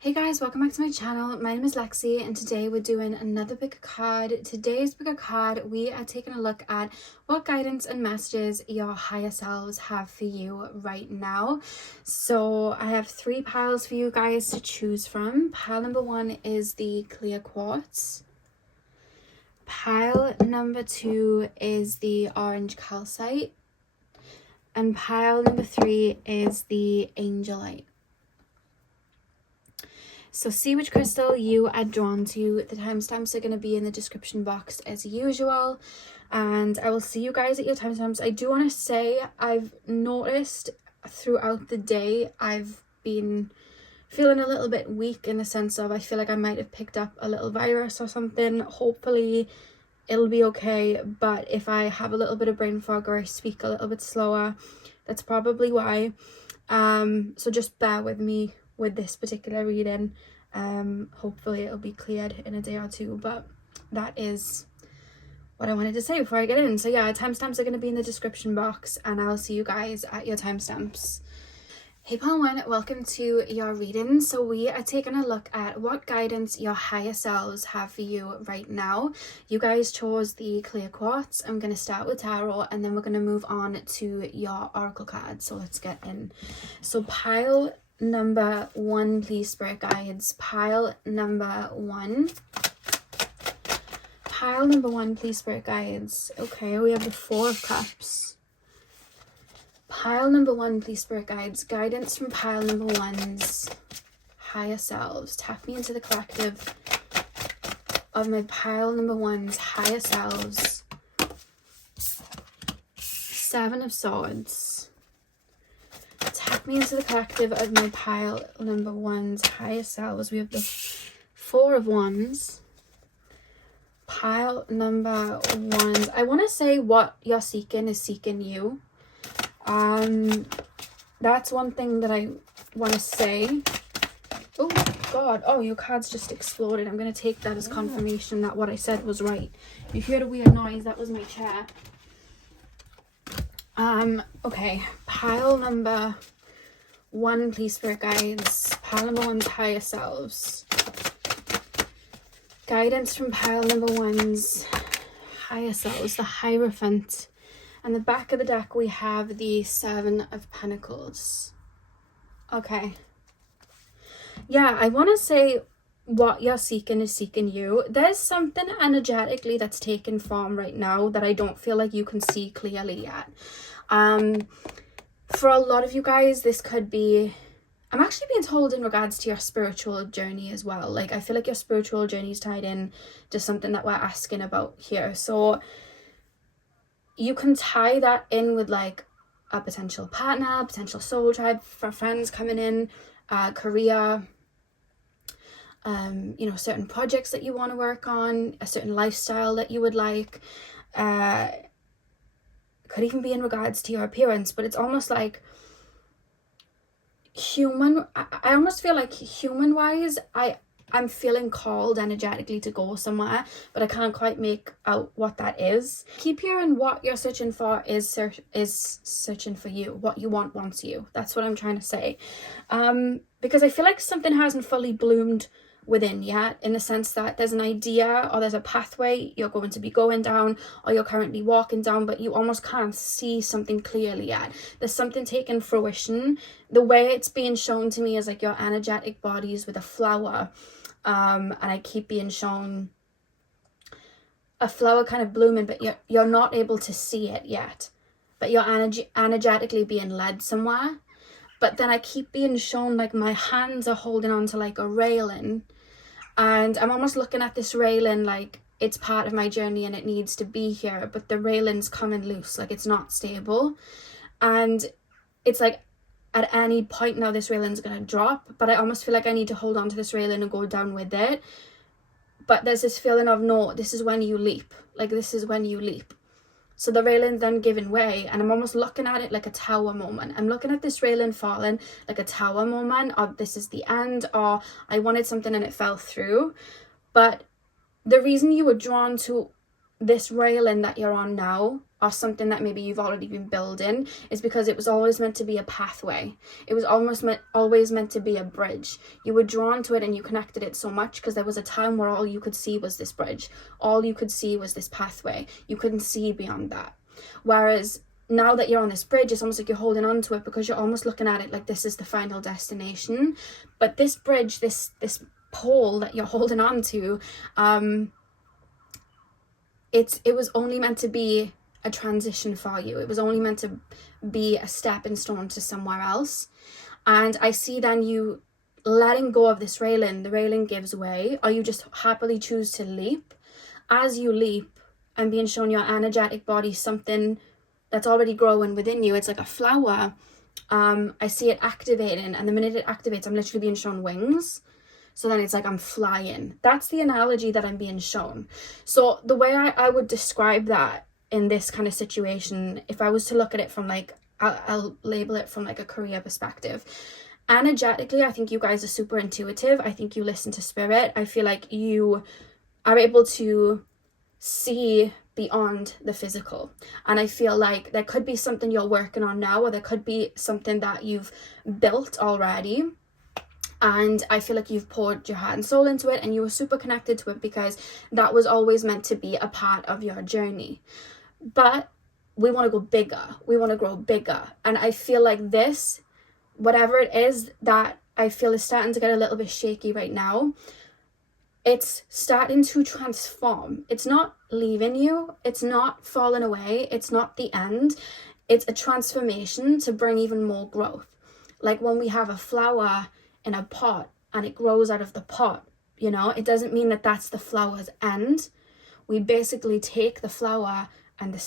Hey guys, welcome back to my channel. My name is Lexi and today we're doing another pick a card. Today's pick a card, we are taking a look at what guidance and messages your higher selves have for you right now. So I have three piles for you guys to choose from. Pile number one is the clear quartz. Pile number two is the orange calcite. And pile number three is the angelite. So see which crystal you are drawn to. The timestamps are going to be in the description box as usual. And I will see you guys at your timestamps. I do want to say I've noticed throughout the day I've been feeling a little bit weak in the sense of I feel like I might have picked up a little virus or something. Hopefully it'll be okay. But if I have a little bit of brain fog or I speak a little bit slower, that's probably why. So just bear with me with this particular reading. Hopefully it'll be cleared in a day or two, but that is what I wanted to say before I get in. So yeah, timestamps are going to be in the description box and I'll see you guys at your timestamps. Hey Pile 1, welcome to your reading. So we are taking a look at what guidance your higher selves have for you right now. You guys chose the clear quartz. I'm going to start with tarot and then we're going to move on to your oracle cards. So let's get in. So pile number one, please, spirit guides. Pile number one. Pile number one, please, spirit guides. Okay, we have the Four of Cups. Pile number one, please, spirit guides. Guidance from pile number one's higher selves. Tap me into the collective of my pile number one's higher selves. Seven of Swords. Tap me into the collective of my pile number one's higher selves. We have the Four of Wands. Pile number one's. I want to say what you're seeking is seeking you. That's one thing that I want to say. Oh God, oh, your cards just exploded. I'm going to take that as confirmation that what I said was right. If you heard a weird noise, that was my chair. Okay, pile number one, please, spirit guides. Pile number one's higher selves. Guidance from pile number one's higher selves, the Hierophant. And the back of the deck we have the Seven of Pentacles. Okay. Yeah, I want to say what you're seeking is seeking you. There's something energetically that's taken form right now that I don't feel like you can see clearly yet. For a lot of you guys, this could be, I'm actually being told in regards to your spiritual journey as well. Like, I feel like your spiritual journey is tied in to something that we're asking about here. So you can tie that in with like a potential partner, potential soul tribe, for friends coming in, career, you know, certain projects that you want to work on, a certain lifestyle that you would like. Could even be in regards to your appearance, but it's almost like I almost feel like human wise, I'm feeling called energetically to go somewhere, but I can't quite make out what that is. Keep hearing what you're searching for is searching for you. What you want wants you. That's what I'm trying to say. Because I feel like something hasn't fully bloomed within yet, in the sense that there's an idea or there's a pathway you're going to be going down or you're currently walking down, but you almost can't see something clearly yet. There's something taking fruition. The way it's being shown to me is like your energetic bodies with a flower, and I keep being shown a flower kind of blooming, but you're not able to see it yet, but you're energetically being led somewhere. But then I keep being shown like my hands are holding on to like a railing, and I'm almost looking at this railing like it's part of my journey and it needs to be here, but the railing's coming loose, like it's not stable. And it's like at any point now this railing's gonna drop, but I almost feel like I need to hold on to this railing and go down with it. But there's this feeling of, no, this is when you leap. Like, this is when you leap. So the railing's then giving way, and I'm almost looking at it like a tower moment. I'm looking at this railing falling like a tower moment, or this is the end, or I wanted something and it fell through. But the reason you were drawn to this railing that you're on now, or something that maybe you've already been building, is because it was always meant to be a pathway. It was always meant to be a bridge. You were drawn to it and you connected it so much because there was a time where all you could see was this bridge. All you could see was this pathway. You couldn't see beyond that. Whereas now that you're on this bridge, it's almost like you're holding on to it because you're almost looking at it like this is the final destination. But this bridge, this pole that you're holding on to, it was only meant to be a transition for you. It was only meant to be a stepping stone to somewhere else. And I see then you letting go of this railing, the railing gives way, or you just happily choose to leap. As you leap, I'm being shown your energetic body, something that's already growing within you. It's like a flower. I see it activating, and the minute it activates, I'm literally being shown wings. So then it's like I'm flying. That's the analogy that I'm being shown. So the way I would describe that in this kind of situation, if I was to look at it from like, I'll label it from like a career perspective. Energetically, I think you guys are super intuitive. I think you listen to spirit. I feel like you are able to see beyond the physical. And I feel like there could be something you're working on now, or there could be something that you've built already. And I feel like you've poured your heart and soul into it, and you were super connected to it because that was always meant to be a part of your journey. But we want to go bigger. We want to grow bigger. And I feel like this, whatever it is that I feel is starting to get a little bit shaky right now, it's starting to transform. It's not leaving you. It's not falling away. It's not the end. It's a transformation to bring even more growth. Like when we have a flower in a pot and it grows out of the pot, you know, it doesn't mean that that's the flower's end. We basically take the flower and the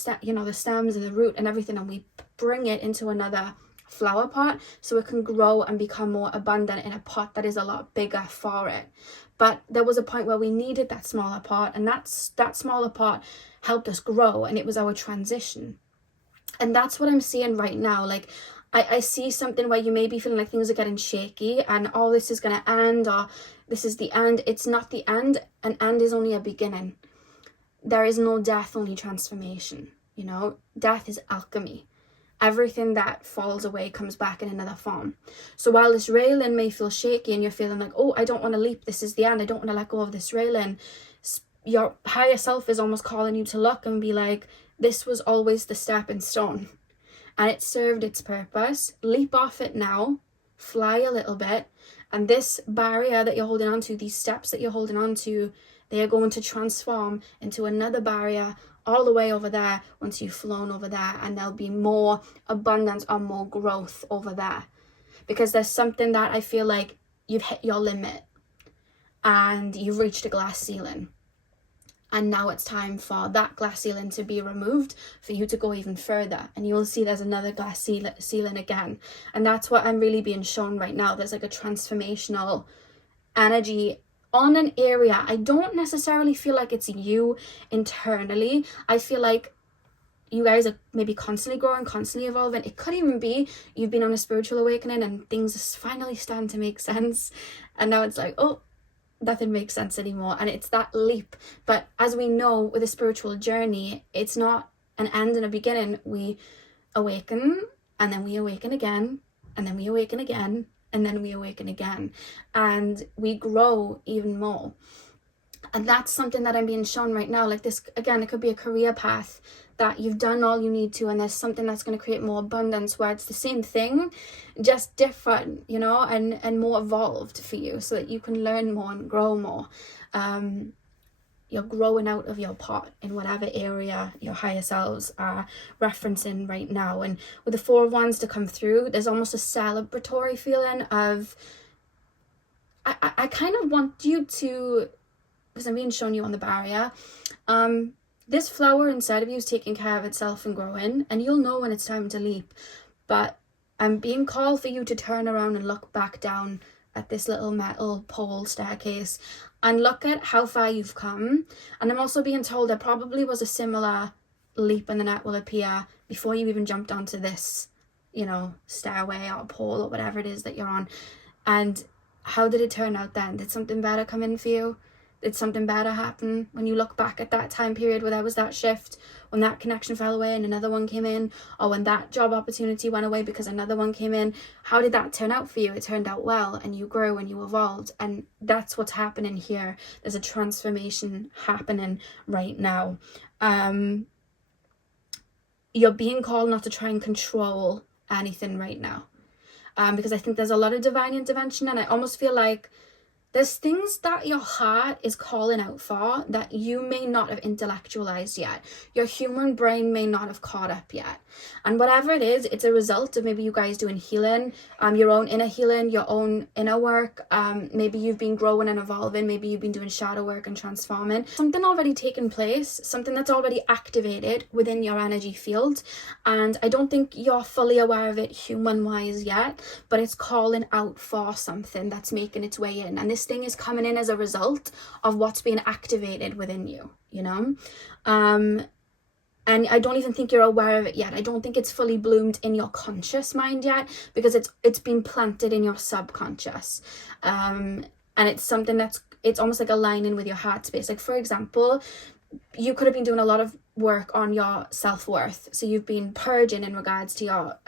stems and the root and everything, and we bring it into another flower pot so it can grow and become more abundant in a pot that is a lot bigger for it. But there was a point where we needed that smaller pot, and that smaller pot helped us grow, and it was our transition. And that's what I'm seeing right now. Like I see something where you may be feeling like things are getting shaky and oh, this is going to end, or this is the end. It's not the end. An end is only a beginning. There is no death, only transformation. You know, death is alchemy. Everything that falls away comes back in another form. So while this railing may feel shaky and you're feeling like, oh, I don't want to leap, this is the end, I don't want to let go of this railing, your higher self is almost calling you to look and be like, this was always the stepping stone. And it served its purpose. Leap off it now, fly a little bit, and this barrier that you're holding on to, these steps that you're holding on to, they are going to transform into another barrier all the way over there once you've flown over there, and there'll be more abundance or more growth over there. Because there's something that I feel like you've hit your limit and you've reached a glass ceiling. And now it's time for that glass ceiling to be removed for you to go even further. And you will see there's another glass ceiling again. And that's what I'm really being shown right now. There's like a transformational energy on an area. I don't necessarily feel like it's you internally. I feel like you guys are maybe constantly growing, constantly evolving. It could even be you've been on a spiritual awakening and things are finally starting to make sense. And now it's like, oh, nothing makes sense anymore, and it's that leap. But as we know, with a spiritual journey, it's not an end and a beginning. We awaken, and then we awaken again, and then we awaken again, and then we awaken again, and we grow even more. And that's something that I'm being shown right now. Like this, again, it could be a career path that you've done all you need to, and there's something that's going to create more abundance where it's the same thing, just different, you know, and more evolved for you so that you can learn more and grow more. You're growing out of your pot in whatever area your higher selves are referencing right now. And with the Four of Wands to come through, there's almost a celebratory feeling of, I kind of want you to, because I'm being shown you on the barrier, this flower inside of you is taking care of itself and growing, and you'll know when it's time to leap. But I'm being called for you to turn around and look back down at this little metal pole staircase and look at how far you've come. And I'm also being told there probably was a similar leap and then that will appear before you even jumped onto this, you know, stairway or pole or whatever it is that you're on. And how did it turn out then? Did something better come in for you? did something better happen when you look back at that time period where there was that shift, when that connection fell away and another one came in, or when that job opportunity went away because another one came in? How did that turn out for you? It turned out well, and you grew and you evolved, and that's what's happening here. There's a transformation happening right now. You're being called not to try and control anything right now, because I think there's a lot of divine intervention, and I almost feel like there's things that your heart is calling out for that you may not have intellectualized yet. Your human brain may not have caught up yet. And whatever it is, it's a result of maybe you guys doing healing, your own inner healing, your own inner work. Maybe you've been growing and evolving. Maybe you've been doing shadow work and transforming. Something already taken place, something that's already activated within your energy field. And I don't think you're fully aware of it human-wise yet, but it's calling out for something that's making its way in. And this thing is coming in as a result of what's being activated within you, you know? And I don't even think you're aware of it yet. I don't think it's fully bloomed in your conscious mind yet, because it's been planted in your subconscious. And it's something it's almost like aligning with your heart space. Like, for example, you could have been doing a lot of work on your self-worth. So you've been purging in regards to your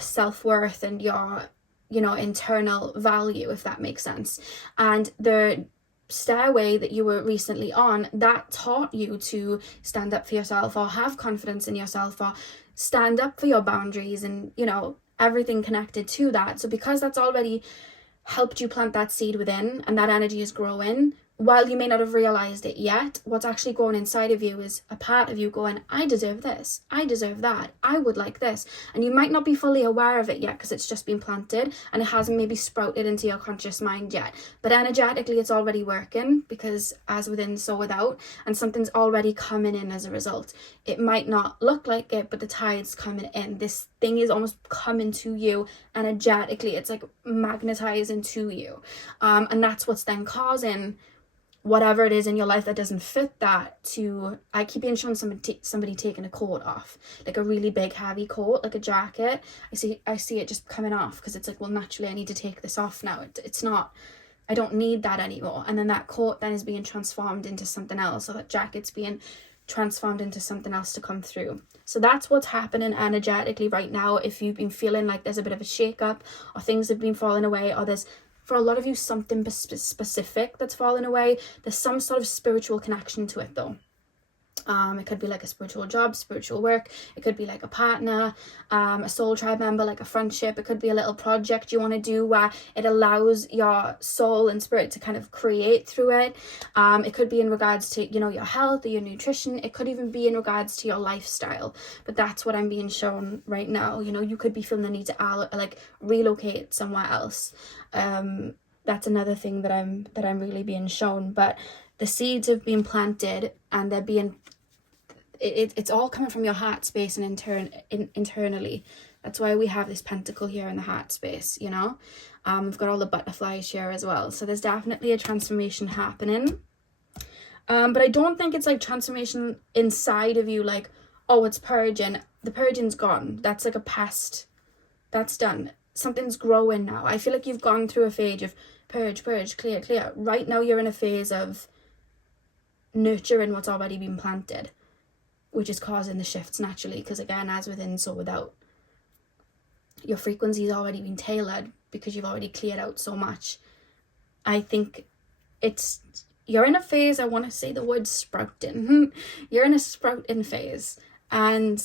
self-worth and your, you know, internal value, if that makes sense. And the stairway that you were recently on, that taught you to stand up for yourself, or have confidence in yourself, or stand up for your boundaries, and, you know, everything connected to that. So because that's already helped you plant that seed within, and that energy is growing, while you may not have realized it yet, what's actually going inside of you is a part of you going, I deserve this, I deserve that, I would like this. And you might not be fully aware of it yet, because it's just been planted and it hasn't maybe sprouted into your conscious mind yet. But energetically, it's already working, because as within, so without, and something's already coming in as a result. It might not look like it, but the tide's coming in. This thing is almost coming to you energetically. It's like magnetizing to you. And that's what's then causing whatever it is in your life that doesn't fit that to, I keep being shown somebody taking a coat off, like a really big heavy coat, like a jacket. I see it just coming off, because it's like, well, naturally I need to take this off now. It's not, I don't need that anymore. And then that coat then is being transformed into something else, or that jacket's being transformed into something else to come through. So that's what's happening energetically right now. If you've been feeling like there's a bit of a shake-up, or things have been falling away, or there's, for a lot of you, something specific that's fallen away. There's some sort of spiritual connection to it, though. It could be like a spiritual job, spiritual work. It could be like a partner, a soul tribe member, like a friendship. It could be a little project you want to do where it allows your soul and spirit to kind of create through it. It could be in regards to, you know, your health or your nutrition. It could even be in regards to your lifestyle. But that's what I'm being shown right now. You know, you could be feeling the need to like relocate somewhere else. That's another thing that I'm really being shown. But the seeds have been planted, and they're being, it's all coming from your heart space and internally. That's why we have this pentacle here in the heart space, you know. We've got all the butterflies here as well. So there's definitely a transformation happening. But I don't think it's like transformation inside of you, like, oh, it's purging. The purging's gone. That's like a past. That's done. Something's growing now. I feel like you've gone through a phase of purge, clear. Right now you're in a phase of nurturing what's already been planted, which is causing the shifts naturally, because again, as within, so without. Your frequency's already been tailored because you've already cleared out so much. I think you're in a phase, I want to say the word sprouting. You're in a sprouting phase, and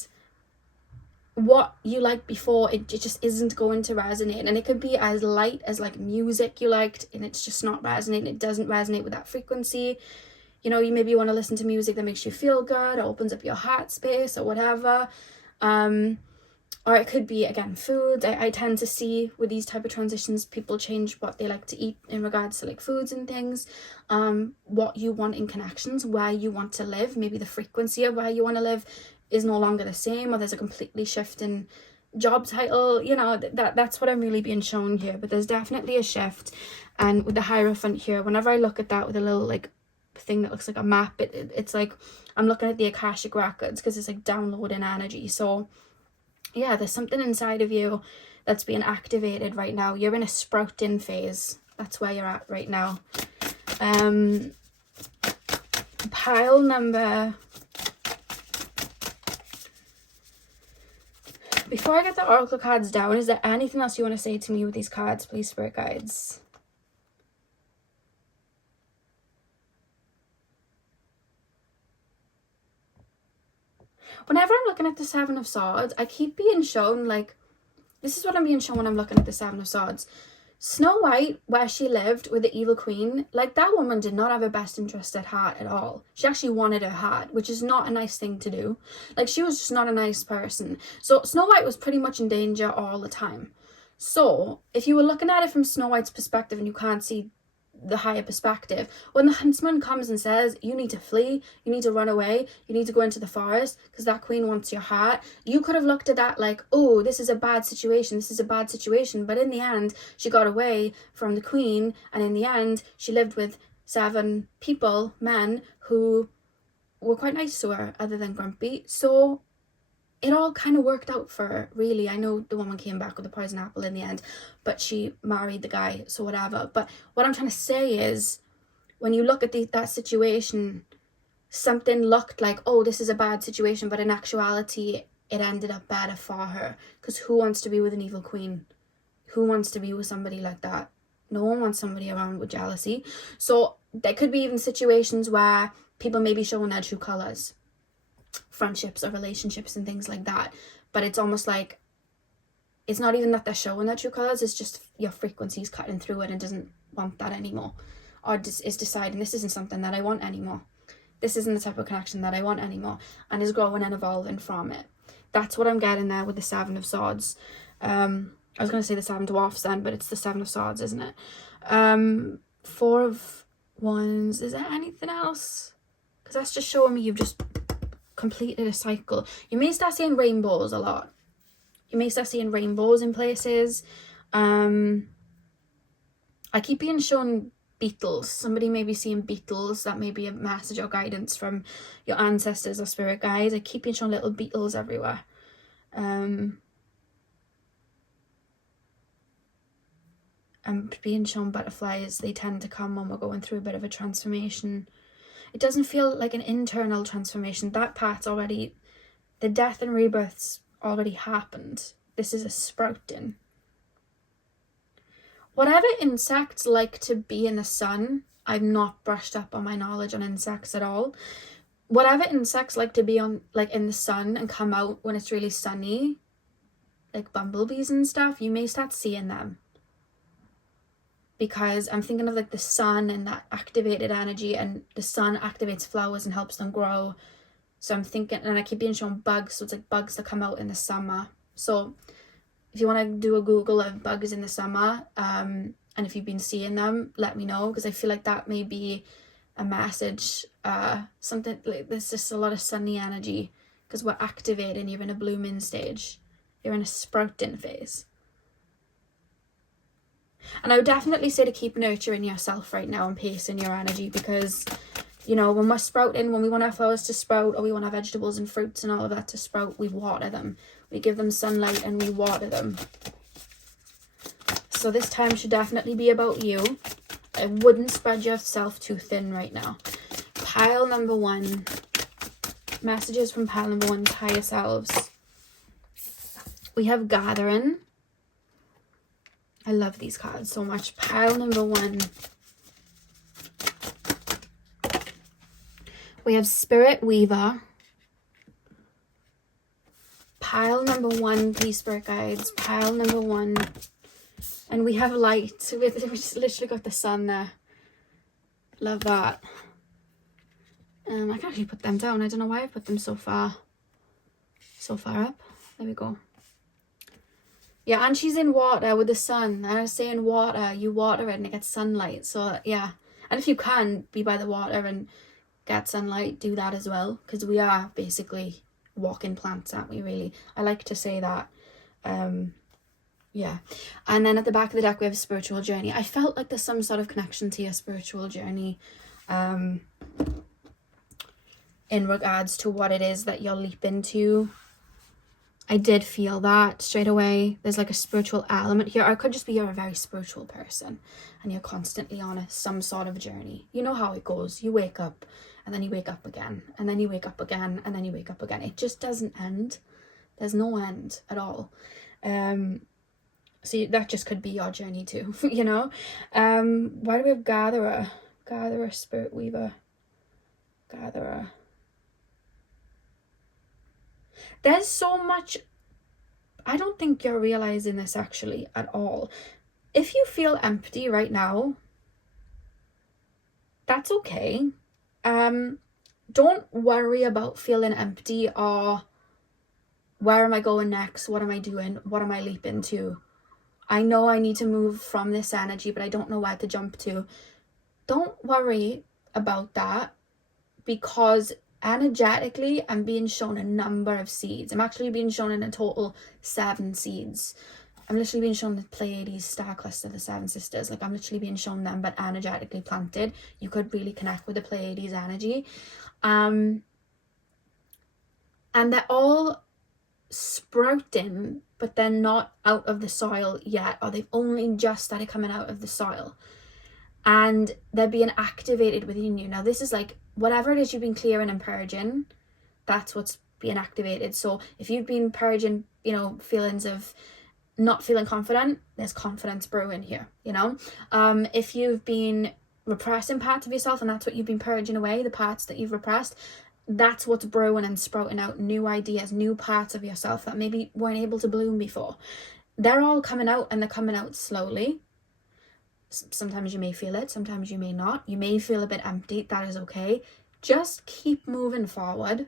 what you liked before, it just isn't going to resonate. And it could be as light as like music you liked, and it's just not resonating. It doesn't resonate with that frequency. You know, you maybe want to listen to music that makes you feel good, or opens up your heart space, or whatever. Or it could be, again, foods. I tend to see with these type of transitions, people change what they like to eat in regards to like foods and things. What you want in connections, where you want to live. Maybe the frequency of where you want to live is no longer the same, or there's a completely shift in job title. You know, that's what I'm really being shown here. But there's definitely a shift. And with the Hierophant here, whenever I look at that with a little like thing that looks like a map, it's like I'm looking at the Akashic records, because it's like downloading energy. So yeah, there's something inside of you that's being activated right now. You're in a sprouting phase. That's where you're at right now. Pile number... Before I get the oracle cards down, is there anything else you want to say to me with these cards, please, spirit guides? Whenever I'm looking at the Seven of Swords, I keep being shown, like, this is what I'm being shown when I'm looking at the Seven of Swords. Snow White, where she lived with the evil queen, like, that woman did not have her best interest at heart at all. She actually wanted her heart, which is not a nice thing to do. Like, she was just not a nice person. So Snow White was pretty much in danger all the time. So if you were looking at it from Snow White's perspective and you can't see the higher perspective, when the huntsman comes and says you need to flee, you need to run away, you need to go into the forest because that queen wants your heart, you could have looked at that like, oh, this is a bad situation, but in the end she got away from the queen, and in the end she lived with 7 people, men, who were quite nice to her other than grumpy. So it all kind of worked out for her, really. I know the woman came back with a poison apple in the end, but she married the guy, so whatever. But what I'm trying to say is, when you look at that situation, something looked like, oh, this is a bad situation, but in actuality, it ended up better for her. Because who wants to be with an evil queen? Who wants to be with somebody like that? No one wants somebody around with jealousy. So there could be even situations where people may be showing their true colours. Friendships or relationships and things like that, but it's almost like it's not even that they're showing their true colors, it's just your frequency's cutting through it and doesn't want that anymore, or is deciding this isn't something that I want anymore, this isn't the type of connection that I want anymore, and is growing and evolving from it. That's what I'm getting there with the Seven of Swords. I was going to say the 7 dwarfs then, but it's the 7 of Swords, isn't it? 4 of Wands. Is there anything else? Because that's just showing me you've just completed a cycle. You may start seeing rainbows a lot. You may start seeing rainbows in places. I keep being shown beetles. Somebody may be seeing beetles. That may be a message or guidance from your ancestors or spirit guides. I keep being shown little beetles everywhere. I'm being shown butterflies. They tend to come when we're going through a bit of a transformation. It doesn't feel like an internal transformation. That part's already, the death and rebirth's already happened. This is a sprouting. Whatever insects like to be in the sun, I'm not brushed up on my knowledge on insects at all. Whatever insects like to be on, like, in the sun and come out when it's really sunny, like bumblebees and stuff, you may start seeing them. Because I'm thinking of like the sun and that activated energy, and the sun activates flowers and helps them grow. So I'm thinking, and I keep being shown bugs, so it's like bugs that come out in the summer. So if you want to do a Google of bugs in the summer, and if you've been seeing them, let me know, because I feel like that may be a message, something like there's just a lot of sunny energy, because we're activating. You're in a blooming stage, you're in a sprouting phase. And I would definitely say to keep nurturing yourself right now and pacing your energy, because, you know, when we're sprouting, when we want our flowers to sprout, or we want our vegetables and fruits and all of that to sprout, we water them. We give them sunlight and we water them. So this time should definitely be about you. I wouldn't spread yourself too thin right now. Pile number 1. Messages from pile number 1 to higher selves. We have gathering. I love these cards so much. Pile number 1. We have Spirit Weaver. Pile number 1, please, spirit guides. Pile number 1. And we have light. We just literally got the sun there. Love that. I can actually put them down. I don't know why I put them so far up. There we go. Yeah, and she's in water with the sun. I was saying water, you water it and it gets sunlight. So yeah, and if you can be by the water and get sunlight, do that as well, because we are basically walking plants, aren't we, really? I like to say that. Yeah. And then at the back of the deck we have spiritual journey. I felt like there's some sort of connection to your spiritual journey in regards to what it is that you'll leap into. I did feel that straight away. There's like a spiritual element here. Or it could just be you're a very spiritual person and you're constantly on some sort of journey. You know how it goes. You wake up and then you wake up again and then you wake up again and then you wake up again. It just doesn't end. There's no end at all. So that just could be your journey too, you know. Why do we have gatherer? Gatherer, spirit weaver, gatherer. There's so much. I don't think you're realizing this actually at all. If you feel empty right now, that's okay. Don't worry about feeling empty or where am I going next? What am I doing? What am I leaping to? I know I need to move from this energy, but I don't know where to jump to. Don't worry about that, because energetically I'm being shown a number of seeds. I'm actually being shown in a total 7 seeds. I'm literally being shown the Pleiades star cluster, the 7 sisters. Like, I'm literally being shown them, but energetically planted. You could really connect with the Pleiades energy. And they're all sprouting, but they're not out of the soil yet, or they've only just started coming out of the soil. And they're being activated within you. Now, this is like, whatever it is you've been clearing and purging, that's what's being activated. So if you've been purging, you know, feelings of not feeling confident, there's confidence brewing here, you know. If you've been repressing parts of yourself and that's what you've been purging away, the parts that you've repressed, that's what's brewing and sprouting out new ideas, new parts of yourself that maybe weren't able to bloom before. They're all coming out, and they're coming out slowly. Sometimes you may feel it, sometimes you may not. You may feel a bit empty. That is okay. Just keep moving forward.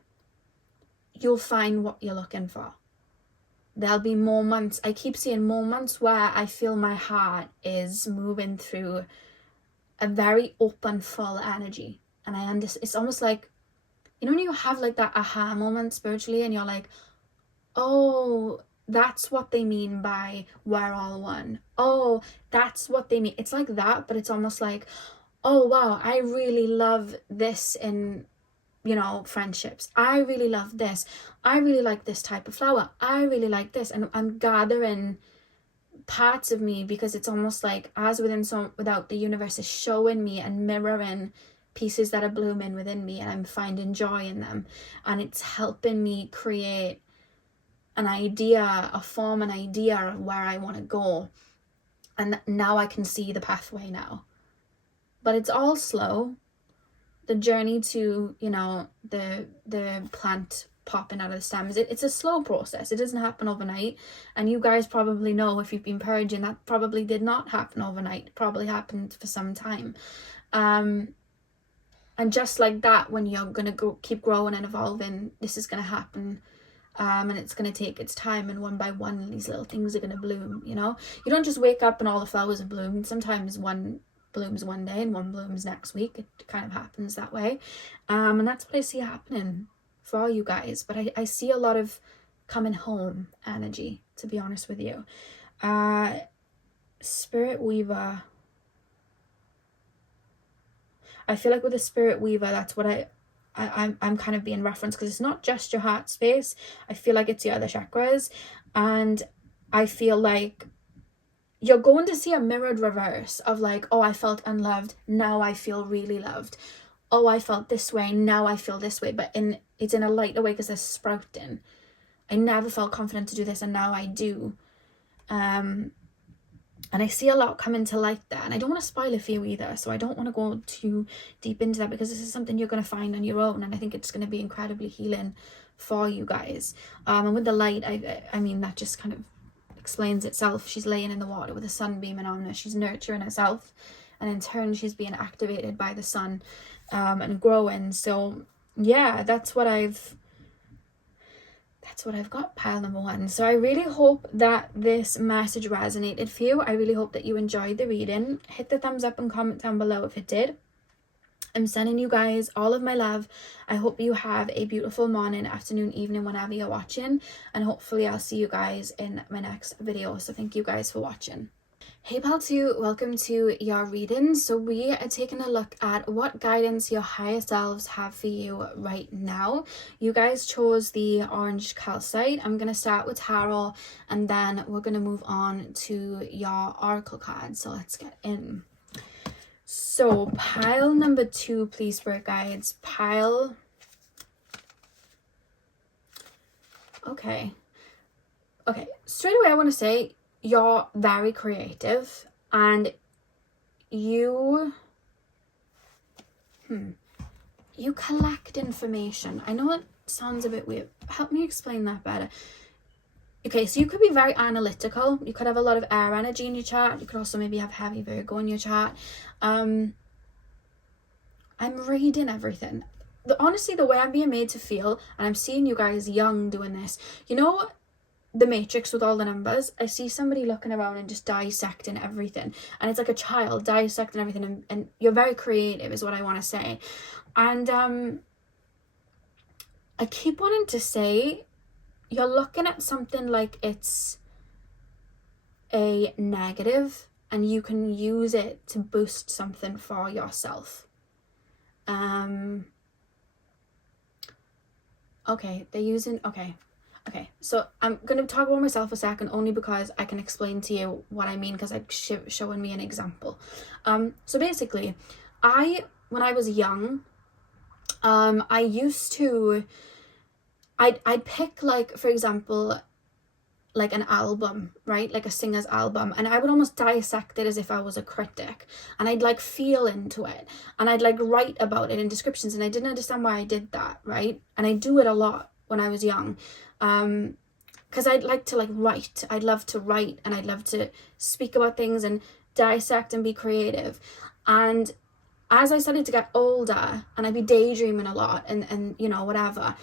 You'll find what you're looking for. There'll be moments, I keep seeing moments where I feel my heart is moving through a very open, full energy. And I understand, it's almost like, you know, when you have like that aha moment spiritually and you're like, oh, that's what they mean by we're all one. Oh, that's what they mean. It's like that, but it's almost like, oh, wow, I really love this in, you know, friendships. I really love this. I really like this type of flower. I really like this. And I'm gathering parts of me, because it's almost like as within so without, the universe is showing me and mirroring pieces that are blooming within me, and I'm finding joy in them. And it's helping me create an idea, form an idea of where I want to go. And now I can see the pathway now. But it's all slow. The journey to, you know, the plant popping out of the stems, it's a slow process. It doesn't happen overnight. And you guys probably know, if you've been purging, that probably did not happen overnight. It probably happened for some time. And just like that, when you're going to keep growing and evolving, this is going to happen. And it's going to take its time, and one by one these little things are going to bloom, you know. You don't just wake up and all the flowers are blooming. Sometimes one blooms one day and one blooms next week. It kind of happens that way. And that's what I see happening for all you guys. But I see a lot of coming home energy, to be honest with you. Spirit Weaver. I feel like with the Spirit Weaver, that's what I'm kind of being referenced, because it's not just your heart space. I feel like it's the other chakras, and I feel like you're going to see a mirrored reverse of like, oh, I felt unloved, now I feel really loved. Oh, I felt this way, now I feel this way. But it's in a lighter way, because they're sprouting. I never felt confident to do this, and now I do. And I see a lot coming to light there. And I don't want to spoil it for you either, so I don't want to go too deep into that, because this is something you're going to find on your own. And I think it's going to be incredibly healing for you guys. And with the light, I mean, that just kind of explains itself. She's laying in the water with the sun beaming on her. She's nurturing herself. And in turn, she's being activated by the sun and growing. So, yeah, that's what I've got, pile number 1. So I really hope that this message resonated for you. I really hope that you enjoyed the reading. Hit the thumbs up and comment down below if it did. I'm sending you guys all of my love. I hope you have a beautiful morning, afternoon, evening, whenever you're watching. And hopefully I'll see you guys in my next video. So thank you guys for watching. Hey pal 2, welcome to your reading. So we are taking a look at what guidance your higher selves have for you right now. You guys chose the orange calcite. I'm going to start with tarot and then we're going to move on to your oracle cards. So let's get in. So pile number 2, please, spirit guides. Pile. Okay, straight away I want to say you're very creative and you collect information. I know it sounds a bit weird. Help me explain that better. Okay, so you could be very analytical. You could have a lot of air energy in your chart. You could also maybe have heavy Virgo in your chart. I'm reading everything. Honestly, the way I'm being made to feel, and I'm seeing you guys young doing this, you know, the Matrix with all the numbers. I see somebody looking around and just dissecting everything, and it's like a child dissecting everything, and you're very creative is what I want to say. And I keep wanting to say you're looking at something like it's a negative and you can use it to boost something for yourself. Okay, they're using okay, so I'm going to talk about myself a second, only because I can explain to you what I mean, because like showing me an example. So basically, when I was young, I used to, I'd pick, like, for example, like an album, right? Like a singer's album, and I would almost dissect it as if I was a critic, and I'd like feel into it, and I'd like write about it in descriptions, and I didn't understand why I did that, right? And I do it a lot when I was young. Because I'd like to like write. I'd love to write, and I'd love to speak about things and dissect and be creative. And as I started to get older, and I'd be daydreaming a lot and you know, whatever,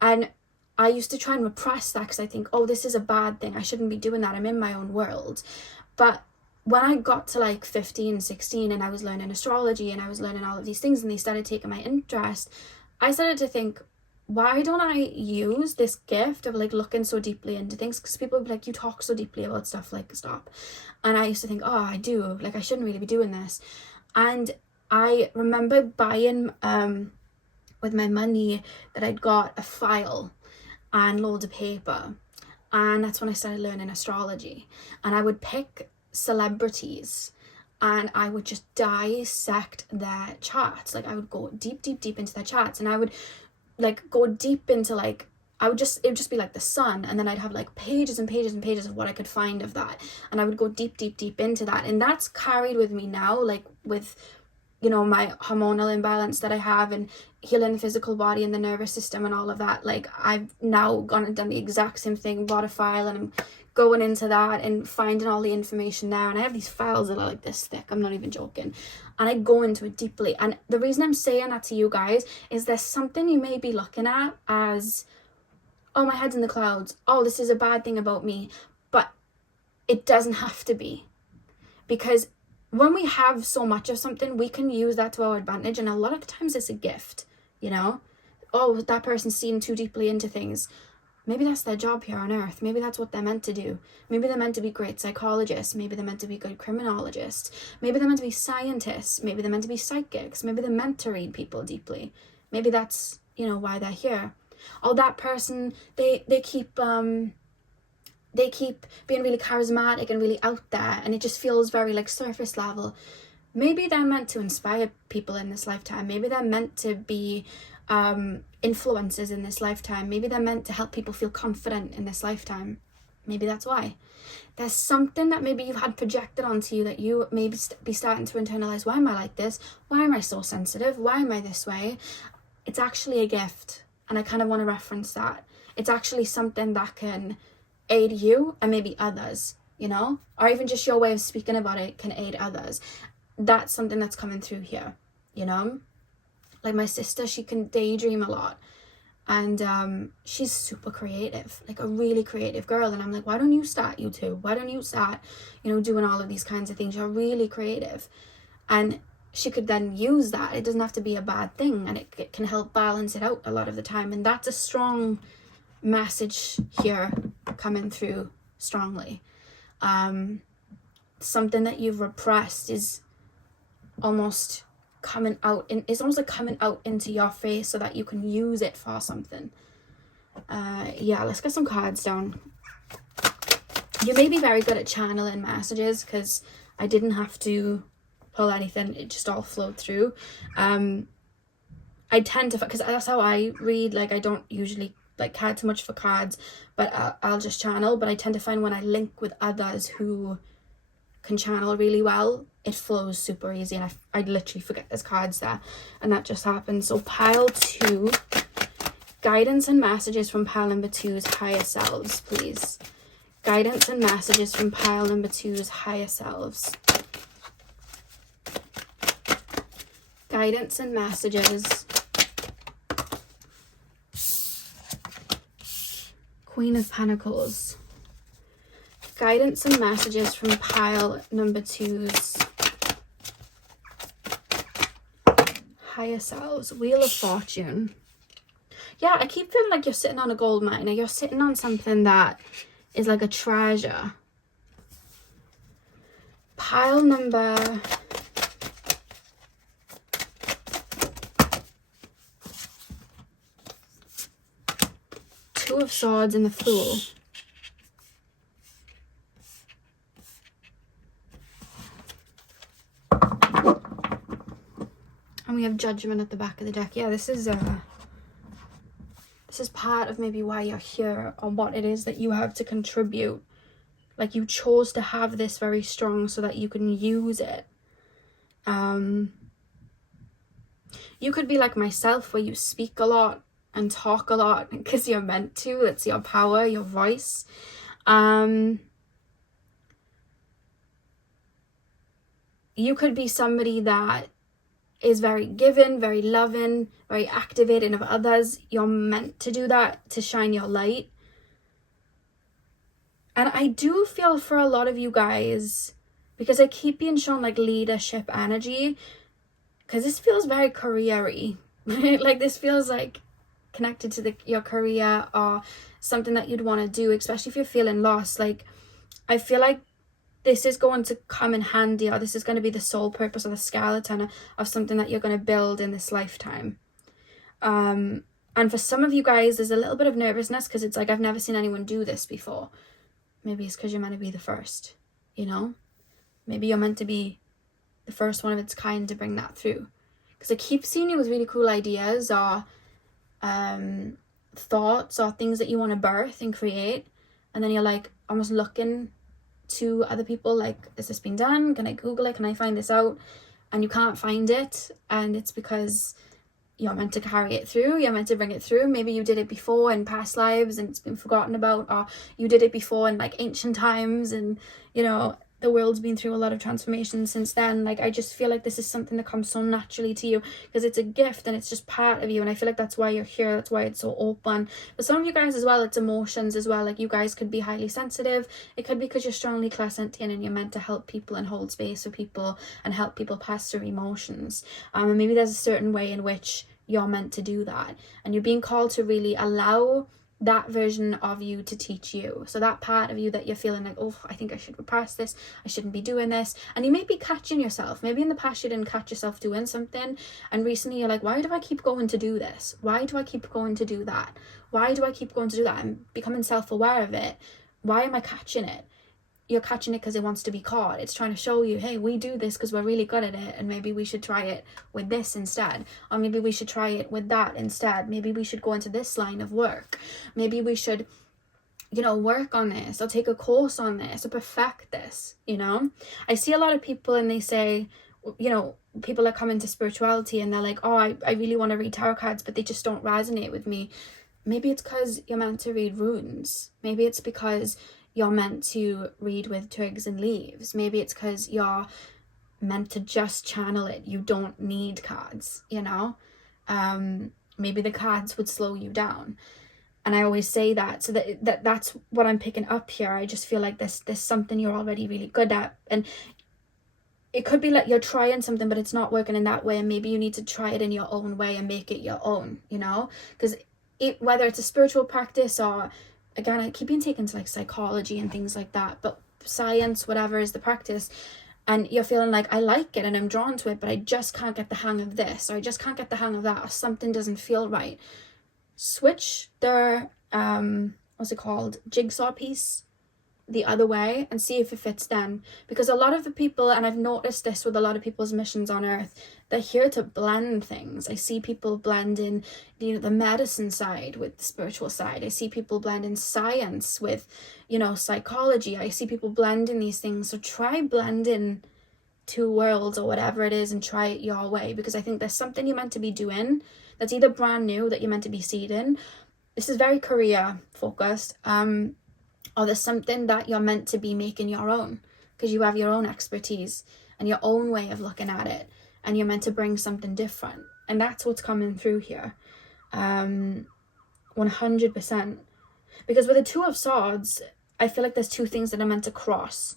and I used to try and repress that because I think, oh, this is a bad thing, I shouldn't be doing that, I'm in my own world. But when I got to like 15, 16, and I was learning astrology and I was learning all of these things, and they started taking my interest, I started to think, why don't I use this gift of like looking so deeply into things? Because people would be like, you talk so deeply about stuff, like, stop. And I used to think, oh, I do, like, I shouldn't really be doing this. And I remember buying with my money that I'd got a file and loads of paper, and that's when I started learning astrology. And I would pick celebrities and I would just dissect their charts. Like, I would go deep into their charts, and I would like go deep into like, it would just be like the sun, and then I'd have like pages and pages and pages of what I could find of that, and I would go deep into that. And that's carried with me now, like with, you know, my hormonal imbalance that I have, and healing the physical body and the nervous system and all of that. Like, I've now gone and done the exact same thing, bought a file, and I'm going into that and finding all the information there. And I have these files that are like this thick, I'm not even joking, and I go into it deeply. And the reason I'm saying that to you guys is there's something you may be looking at as, oh, my head's in the clouds, oh, this is a bad thing about me, but it doesn't have to be. Because when we have so much of something, we can use that to our advantage, and a lot of times it's a gift, you know? Oh, that person's seen too deeply into things. Maybe that's their job here on earth. Maybe that's what they're meant to do. Maybe they're meant to be great psychologists. Maybe they're meant to be good criminologists. Maybe they're meant to be scientists. Maybe they're meant to be psychics. Maybe they're meant to read people deeply. Maybe that's, you know, why they're here. Oh, that person, they keep being really charismatic and really out there, and it just feels very like surface level. Maybe they're meant to inspire people in this lifetime. Maybe they're meant to be influencers in this lifetime. Maybe they're meant to help people feel confident in this lifetime. Maybe that's why. There's something that maybe you've had projected onto you that you maybe be starting to internalize. Why am I like this? Why am I so sensitive? Why am I this way? It's actually a gift, and I kind of want to reference that. It's actually something that can aid you and maybe others, you know, or even just your way of speaking about it can aid others. That's something that's coming through here, you know. Like my sister, she can daydream a lot, and she's super creative, like a really creative girl. And I'm like, why don't you start YouTube? Why don't you start, you know, doing all of these kinds of things? You're really creative. And she could then use that. It doesn't have to be a bad thing, and it can help balance it out a lot of the time. And that's a strong message here coming through strongly. something that you've repressed is almost coming out, and it's almost like coming out into your face so that you can use it for something. Yeah, let's get some cards down. You may be very good at channeling messages, because I didn't have to pull anything, it just all flowed through. I tend to, because that's how I read, like I don't usually like care too much for cards, but I'll just channel. But I tend to find when I link with others who can channel really well, it flows super easy, and I literally forget there's cards there, and that just happens. So pile 2, guidance and messages from pile number 2's higher selves, please. Guidance and messages from pile number 2's higher selves. Guidance and messages. Queen of Pentacles. Guidance and messages from pile number 2's higher selves. Wheel of Fortune. Yeah, I keep feeling like you're sitting on a gold mine, or you're sitting on something that is like a treasure. Pile number 2 of Swords and the Fool. And we have Judgment at the back of the deck. Yeah, this is part of maybe why you're here, or what it is that you have to contribute. Like, you chose to have this very strong so that you can use it. You could be like myself, where you speak a lot and talk a lot because you're meant to. It's your power, your voice. You could be somebody that is very giving, very loving, very activating of others. You're meant to do that, to shine your light. And I do feel for a lot of you guys, because I keep being shown like leadership energy, because this feels very career-y. Like, this feels like connected to your career, or something that you'd want to do, especially if you're feeling lost. Like, I feel like this is going to come in handy, or this is going to be the sole purpose, or the skeleton of something that you're going to build in this lifetime. And for some of you guys, there's a little bit of nervousness, because it's like, I've never seen anyone do this before. Maybe it's because you're meant to be the first, you know? Maybe you're meant to be the first one of its kind to bring that through. Because I keep seeing you with really cool ideas, or thoughts, or things that you want to birth and create. And then you're like almost looking to other people, like, has this been done? Can I Google it? Can I find this out? And you can't find it. And it's because you're meant to carry it through. You're meant to bring it through. Maybe you did it before in past lives and it's been forgotten about, or you did it before in like ancient times, and you know, the world's been through a lot of transformation since then. Like, I just feel like this is something that comes so naturally to you, because it's a gift and it's just part of you. And I feel like that's why you're here. That's why it's so open. But some of you guys as well, it's emotions as well. Like, you guys could be highly sensitive. It could be because you're strongly clairsentient and you're meant to help people and hold space for people and help people pass through emotions. And maybe there's a certain way in which you're meant to do that, and you're being called to really allow that version of you to teach you. So that part of you that you're feeling like, oh, I think I should repress this, I shouldn't be doing this. And you may be catching yourself. Maybe in the past you didn't catch yourself doing something, and recently you're like, why do I keep going to do this? Why do I keep going to do that? Why do I keep going to do that? I'm becoming self-aware of it. Why am I catching it? You're catching it because it wants to be caught. It's trying to show you, hey, we do this because we're really good at it, and maybe we should try it with this instead. Or maybe we should try it with that instead. Maybe we should go into this line of work. Maybe we should, you know, work on this, or take a course on this, or perfect this, you know? I see a lot of people, and they say, you know, people that come into spirituality and they're like, oh, I really want to read tarot cards, but they just don't resonate with me. Maybe it's because you're meant to read runes. Maybe it's because you're meant to read with twigs and leaves. Maybe it's because you're meant to just channel it. You don't need cards, you know? Maybe the cards would slow you down. And I always say that. So that's what I'm picking up here. I just feel like there's something you're already really good at. And it could be like you're trying something, but it's not working in that way. And maybe you need to try it in your own way and make it your own, you know? Because whether it's a spiritual practice, or again, I keep being taken to like psychology and things like that, but science, whatever is the practice, and you're feeling like, I like it and I'm drawn to it, but I just can't get the hang of this, or I just can't get the hang of that, or something doesn't feel right. Switch their what's it called, jigsaw piece the other way and see if it fits them. Because a lot of the people, and I've noticed this with a lot of people's missions on earth, they're here to blend things. I see people blend in, you know, the medicine side with the spiritual side. I see people blend in science with, you know, psychology. I see people blend in these things. So try blending two worlds or whatever it is and try it your way, because I think there's something you're meant to be doing that's either brand new that you're meant to be seeding. This is very career focused, or there's something that you're meant to be making your own, because you have your own expertise and your own way of looking at it, and you're meant to bring something different. And that's what's coming through here, 100%. Because with the Two of Swords, I feel like there's two things that are meant to cross.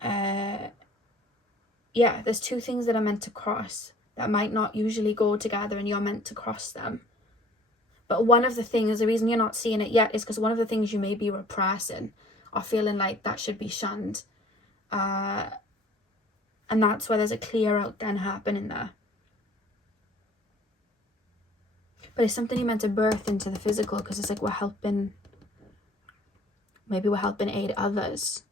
Yeah, there's two things that are meant to cross that might not usually go together, and you're meant to cross them. But one of the things, the reason you're not seeing it yet is because one of the things you may be repressing or feeling like that should be shunned. And that's where there's a clear out then happening there. But it's something you're meant to birth into the physical, because it's like we're helping aid others.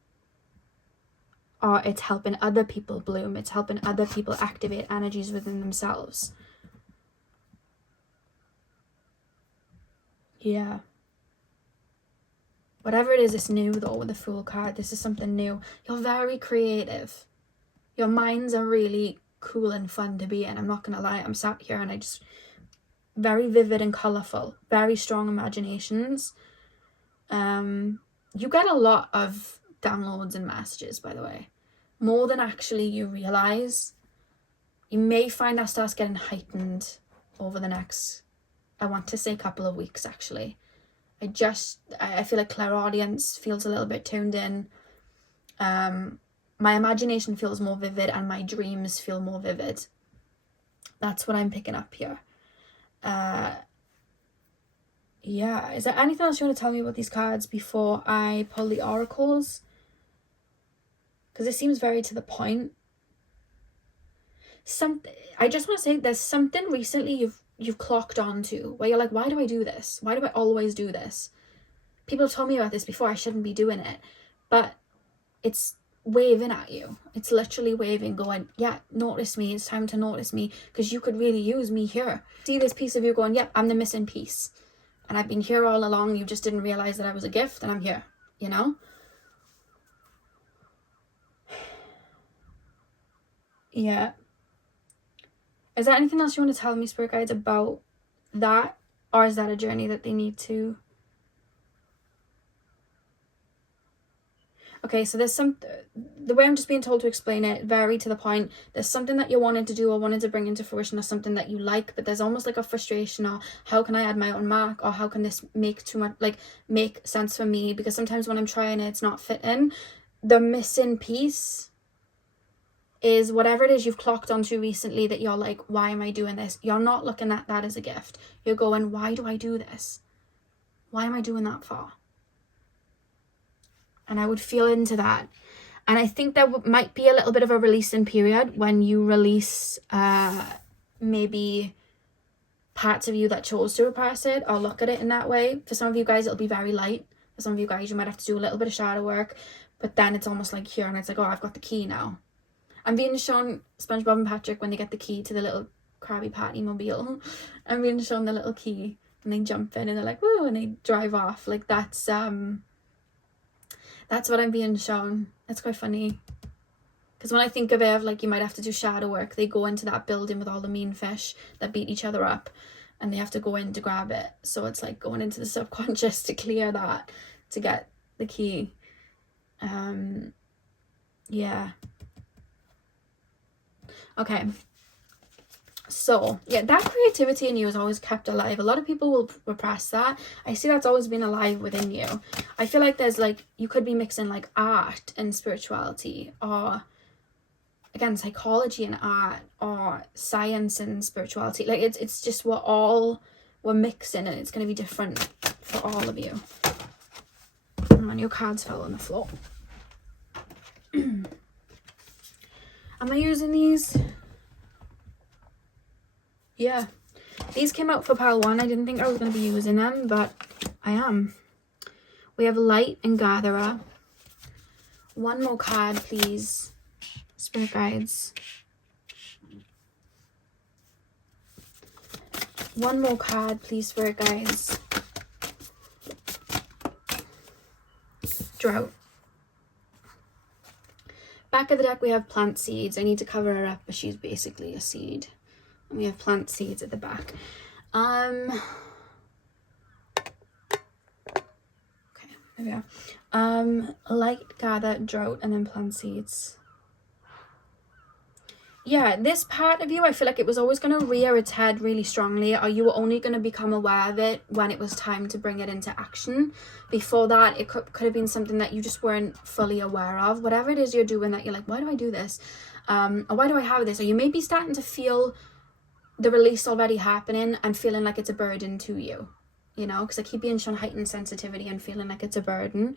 Or it's helping other people bloom. It's helping other people activate energies within themselves. Yeah. Whatever it is, it's new though with the Fool card. This is something new. You're very creative. Your minds are really cool and fun to be in. I'm not going to lie. I'm sat here and I just... very vivid and colourful. Very strong imaginations. You get a lot of downloads and messages, by the way. More than actually you realise. You may find that starts getting heightened over the next... I want to say a couple of weeks, actually. I feel like clairaudience feels a little bit tuned in. My imagination feels more vivid and my dreams feel more vivid. That's what I'm picking up here. Yeah, is there anything else you want to tell me about these cards before I pull the oracles? Because it seems very to the point. I just want to say there's something recently you've clocked onto where you're like, why do I do this? Why do I always do this? People have told me about this before. I shouldn't be doing it. But it's waving at you. It's literally waving, going, yeah, notice me. It's time to notice me, because you could really use me here. See this piece of you going, yeah, I'm the missing piece. And I've been here all along. You just didn't realize that I was a gift, and I'm here, you know? Yeah. Is there anything else you want to tell me, Spirit Guides, about that? Or is that a journey that they need to... Okay, so there's the way I'm just being told to explain it, very to the point. There's something that you wanted to do or wanted to bring into fruition, or something that you like, but there's almost like a frustration, or how can I add my own mark, or how can this make too much, like, make sense for me? Because sometimes when I'm trying it, it's not fitting. The missing piece is whatever it is you've clocked onto recently that you're like, why am I doing this? You're not looking at that as a gift. You're going, why do I do this? Why am I doing that for? And I would feel into that. And I think there might be a little bit of a releasing period when you release maybe parts of you that chose to repress it, or look at it in that way. For some of you guys, it'll be very light. For some of you guys, you might have to do a little bit of shadow work. But then it's almost like here, and it's like, oh, I've got the key now. I'm being shown SpongeBob and Patrick when they get the key to the little Krabby Patty mobile. I'm being shown the little key, and they jump in and they're like, woo, and they drive off. Like, that's what I'm being shown. It's quite funny. Because when I think of it, like, you might have to do shadow work. They go into that building with all the mean fish that beat each other up, and they have to go in to grab it. So it's like going into the subconscious to clear that, to get the key. Yeah. Okay. So, yeah, that creativity in you is always kept alive. A lot of people will repress that. I see that's always been alive within you. I feel like there's, like, you could be mixing, like, art and spirituality, or, again, psychology and art, or science and spirituality. Like, it's just we're mixing, and it's going to be different for all of you. going on? Your cards fell on the floor. Am I using these? Yeah. These came out for pile 1. I didn't think I was going to be using them, but I am. We have Light and Gatherer. One more card, please. Spirit guides. One more card, please, Spirit guides. Drought. Back of the deck, we have plant seeds. I need to cover her up, but she's basically a seed. And we have plant seeds at the back. Okay, there we are. Light, gather, drought, and then plant seeds. Yeah, this part of you, I feel like it was always going to rear its head really strongly, or you were only going to become aware of it when it was time to bring it into action. Before that, it could have been something that you just weren't fully aware of. Whatever it is you're doing that you're like, why do I do this? Or why do I have this? Or you may be starting to feel the release already happening and feeling like it's a burden to you, you know, because I keep being shown heightened sensitivity and feeling like it's a burden.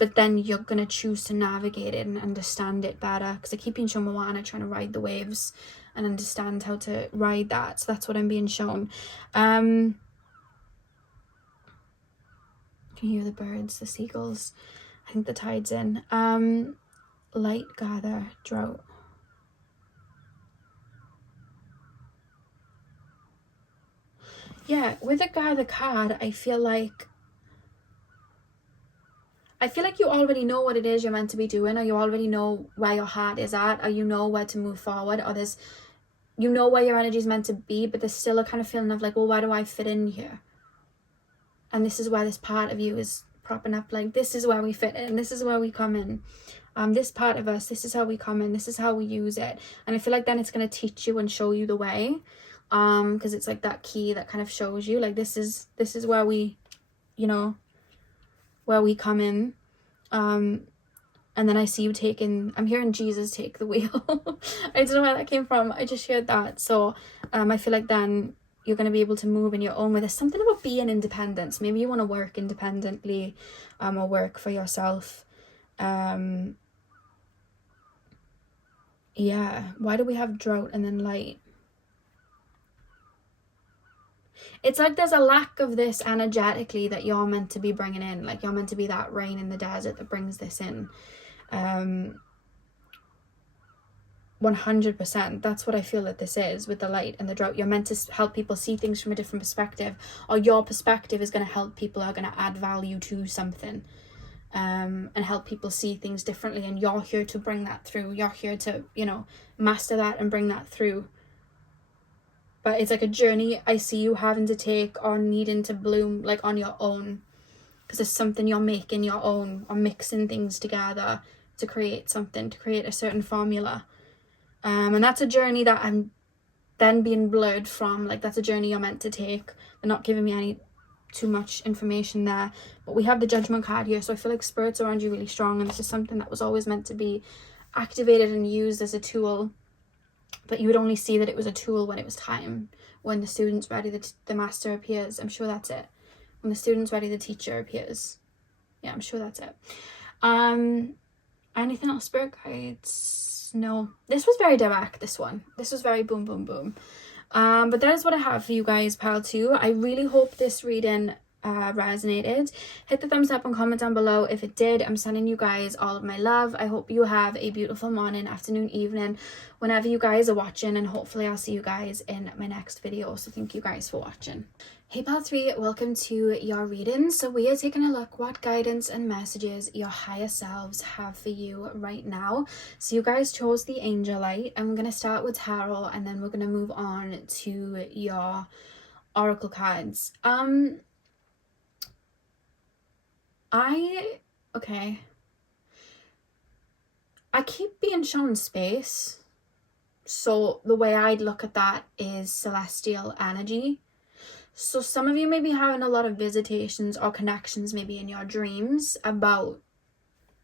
But then you're going to choose to navigate it and understand it better. Because I keep being shown Moana trying to ride the waves and understand how to ride that. So that's what I'm being shown. Can you hear the birds, the seagulls? I think the tide's in. Light, gather, drought. Yeah, with the gather card, I feel like you already know what it is you're meant to be doing, or you already know where your heart is at, or you know where to move forward, or you know where your energy is meant to be, but there's still a kind of feeling of like, well, where do I fit in here? And this is where this part of you is propping up, like, this is where we fit in, this is where we come in. This part of us, this is how we come in, this is how we use it. And I feel like then it's going to teach you and show you the way, because it's like that key that kind of shows you, like, this is where we, you know, where we come in. And then I see you I'm hearing Jesus take the wheel. I don't know where that came from, I just heard that. So I feel like then you're going to be able to move in your own way. There's something about being independent. Maybe you want to work independently, or work for yourself. Yeah, why do we have drought and then light? It's like there's a lack of this energetically that you're meant to be bringing in. Like, you're meant to be that rain in the desert that brings this in. 100%. That's what I feel that this is with the light and the drought. You're meant to help people see things from a different perspective, or your perspective is going to help people, are going to add value to something, and help people see things differently. And you're here to bring that through. You're here to, you know, master that and bring that through. But it's like a journey I see you having to take, or needing to bloom, like, on your own, because it's something you're making your own, or mixing things together to create something, to create a certain formula. And that's a journey that I'm then being blurred from. Like, that's a journey you're meant to take. They're not giving me too much information there, but we have the Judgment card here, so I feel like spirits around you really strong, and this is something that was always meant to be activated and used as a tool. But you would only see that it was a tool when it was time. When the student's ready, the master appears. I'm sure that's it. When the student's ready, the teacher appears. Yeah, I'm sure that's it. Anything else, spirit guides? No. This was very direct, this one. This was very boom, boom, boom. But that is what I have for you guys, pile 2. I really hope this reading resonated. Hit the thumbs up and comment down below if it did. I'm sending you guys all of my love. I hope you have a beautiful morning, afternoon, evening, whenever you guys are watching, and hopefully I'll see you guys in my next video. So thank you guys for watching. Hey pile 3, welcome to your reading. So we are taking a look what guidance and messages your higher selves have for you right now. So you guys chose the angel light. I'm going to start with tarot, and then we're going to move on to your oracle cards. I keep being shown space, so the way I'd look at that is celestial energy. So some of you may be having a lot of visitations or connections, maybe in your dreams, about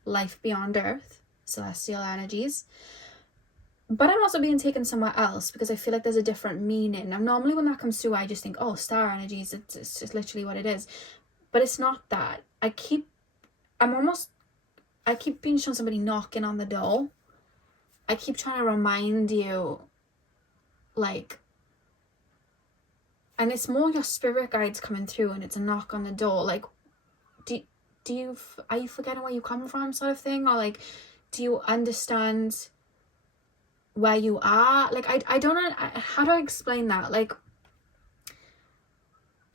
life beyond Earth, celestial energies. But I'm also being taken somewhere else, because I feel like there's a different meaning. Now, normally when that comes through, I just think, oh, star energies, it's just literally what it is. But it's not that. I keep I keep being shown somebody knocking on the door. I keep trying to remind you, like, and it's more your spirit guides coming through, and it's a knock on the door. Like, are you forgetting where you come from, sort of thing? Or like, do you understand where you are? Like, I don't know, how do I explain that? Like,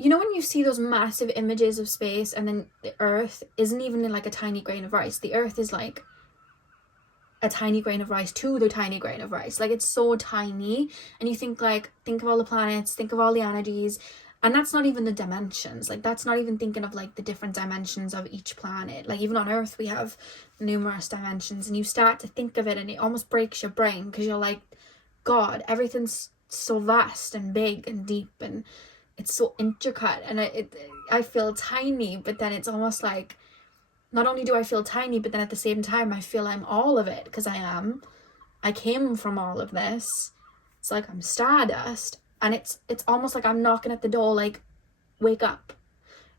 you know when you see those massive images of space, and then the earth isn't even like a tiny grain of rice. The earth is like a tiny grain of rice to the tiny grain of rice. Like, it's so tiny, and you think of all the planets, think of all the energies, and that's not even the dimensions. Like, that's not even thinking of like the different dimensions of each planet. Like, even on Earth we have numerous dimensions, and you start to think of it and it almost breaks your brain, because you're like, God, everything's so vast and big and deep, and it's so intricate, and I feel tiny, but then it's almost like, not only do I feel tiny, but then at the same time I feel I'm all of it, because I came from all of this. It's like I'm stardust, and it's almost like I'm knocking at the door, like, wake up,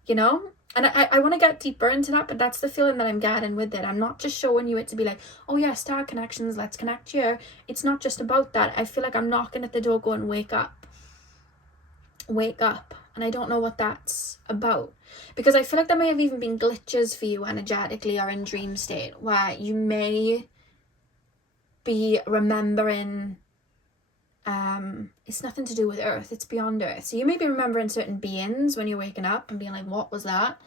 you know? And I want to get deeper into that, but that's the feeling that I'm getting with it. I'm not just showing you it to be like, oh yeah, star connections, let's connect here. It's not just about that. I feel like I'm knocking at the door going, wake up. Wake up. And I don't know what that's about, because I feel like there may have even been glitches for you energetically or in dream state, where you may be remembering, it's nothing to do with Earth, it's beyond Earth. So you may be remembering certain beings when you're waking up and being like, what was that?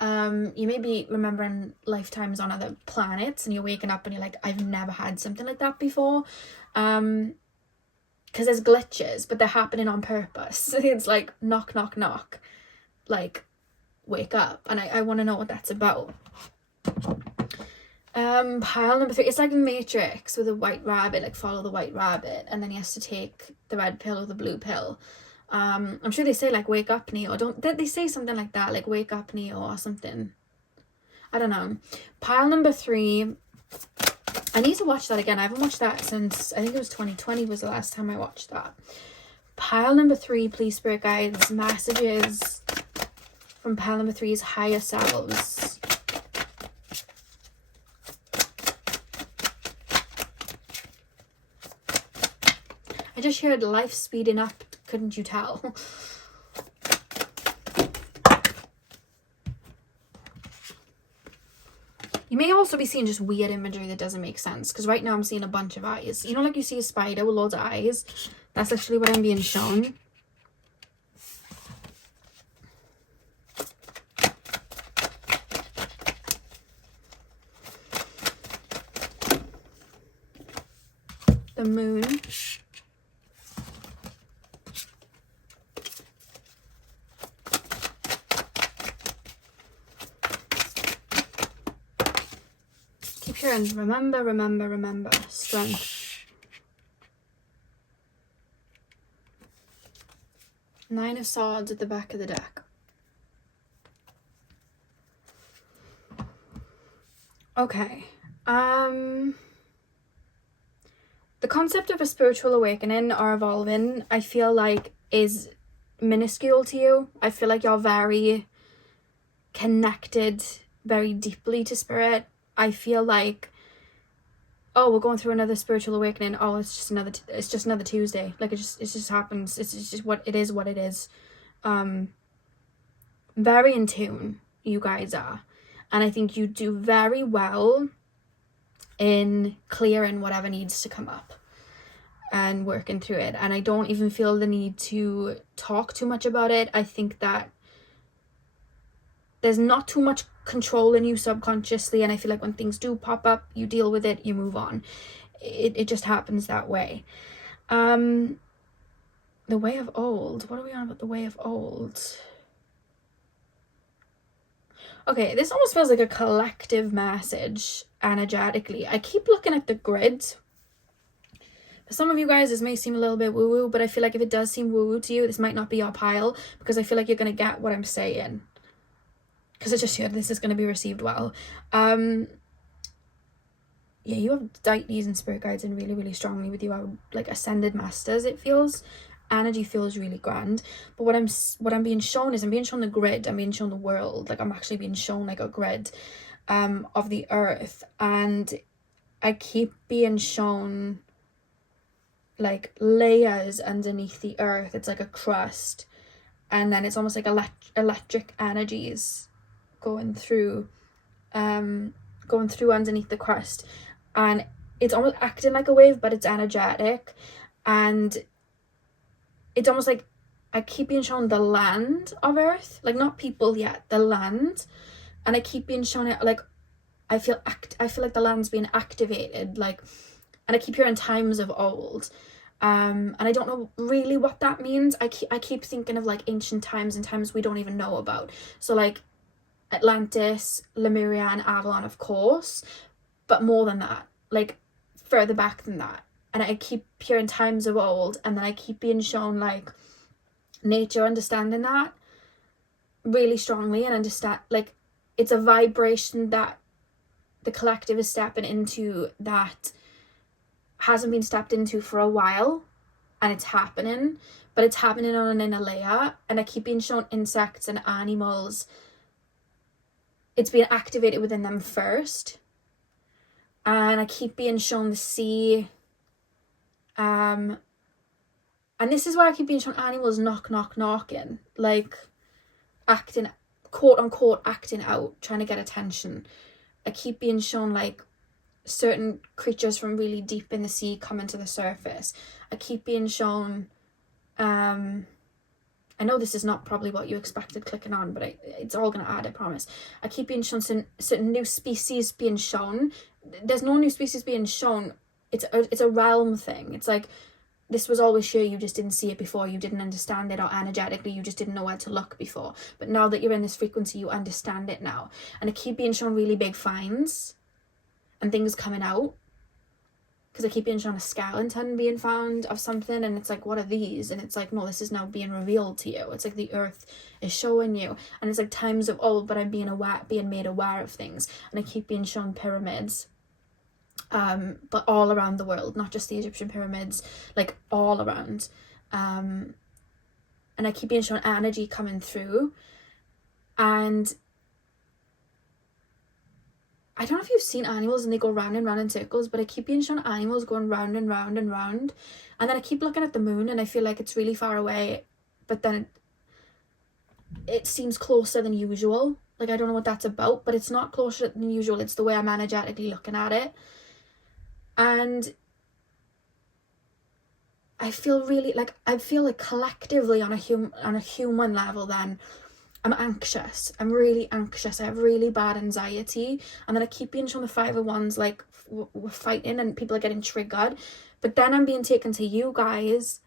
You may be remembering lifetimes on other planets, and you're waking up and you're like, I've never had something like that before. Because there's glitches, but they're happening on purpose. It's like, knock, knock, knock. Like, wake up. And I want to know what that's about. Pile number 3. It's like Matrix with a white rabbit. Like, follow the white rabbit. And then he has to take the red pill or the blue pill. I'm sure they say, like, wake up, Neo. Don't they say something like that? Like, wake up, Neo, or something. I don't know. Pile number 3. I need to watch that again. I haven't watched that since, I think it was 2020 was the last time I watched that. Pile number 3, please, spirit guides, messages from pile number 3's higher selves. I just heard life speeding up, couldn't you tell? You may also be seeing just weird imagery that doesn't make sense, because right now I'm seeing a bunch of eyes. You know, like you see a spider with loads of eyes? That's actually what I'm being shown. The moon. And remember, strength. 9 of Swords at the back of the deck. Okay. The concept of a spiritual awakening or evolving, I feel like, is minuscule to you. I feel like you're very connected very deeply to spirit. I feel like, oh, we're going through another spiritual awakening. Oh, it's just another Tuesday. Like, it just happens. It's just what it is. Very in tune, you guys are. And I think you do very well in clearing whatever needs to come up and working through it. And I don't even feel the need to talk too much about it. I think that there's not too much control in you subconsciously, and I feel like when things do pop up, you deal with it, you move on. It just happens that way. The way of old. What are we on about the way of old? Okay, this almost feels like a collective message energetically. I keep looking at the grid. For some of you guys, this may seem a little bit woo-woo, but I feel like if it does seem woo-woo to you, this might not be your pile, because I feel like you're going to get what I'm saying. Because I just heard this is going to be received well. Yeah, you have deities and spirit guides in really, really strongly with you. I would, like, ascended masters, it feels. Energy feels really grand. But what I'm being shown is, I'm being shown the grid. I'm being shown the world. Like, I'm actually being shown, like, a grid. of the earth, and I keep being shown like layers underneath the earth. It's like a crust, and then it's almost like electric energies going through underneath the crust, and it's almost acting like a wave, but it's energetic. And it's almost like I keep being shown the land of earth, like not people yet, the land. And I keep being shown it, like I feel like the land's being activated, like, and I keep hearing times of old, and I don't know really what that means. I keep thinking of like ancient times and times we don't even know about, so like Atlantis, Lemuria, and Avalon, of course, but more than that, like further back than that. And I keep hearing times of old, and then I keep being shown like nature understanding that really strongly, and understand like it's a vibration that the collective is stepping into that hasn't been stepped into for a while, and it's happening, but it's happening on an inner layer. And I keep being shown insects and animals. It's being activated within them first, and I keep being shown the sea, and this is why I keep being shown animals knocking, like acting, quote unquote, acting out, trying to get attention. I keep being shown like certain creatures from really deep in the sea coming to the surface. I keep being shown, I know this is not probably what you expected clicking on, but it's all going to add, I promise. I keep being shown certain new species being shown. There's no new species being shown. It's a realm thing. It's like, this was always here, you just didn't see it before, you didn't understand it, or energetically you just didn't know where to look before. But now that you're in this frequency, you understand it now. And I keep being shown really big finds and things coming out, because I keep being shown a skeleton being found of something, and it's like, what are these? And it's like, no, this is now being revealed to you. It's like the earth is showing you, and it's like times of old, but I'm being made aware of things. And I keep being shown pyramids, but all around the world, not just the Egyptian pyramids, like all around. And I keep being shown energy coming through, and I don't know if you've seen animals and they go round and round in circles, but I keep being shown animals going round and round and round. And then I keep looking at the moon, and I feel like it's really far away, but then it seems closer than usual. Like, I don't know what that's about, but it's not closer than usual. It's the way I'm energetically looking at it. And I feel like collectively on a human level, then I'm anxious. I'm really anxious. I have really bad anxiety. And then I keep being shown the 5 of Wands, like we're fighting and people are getting triggered. But then I'm being taken to you guys,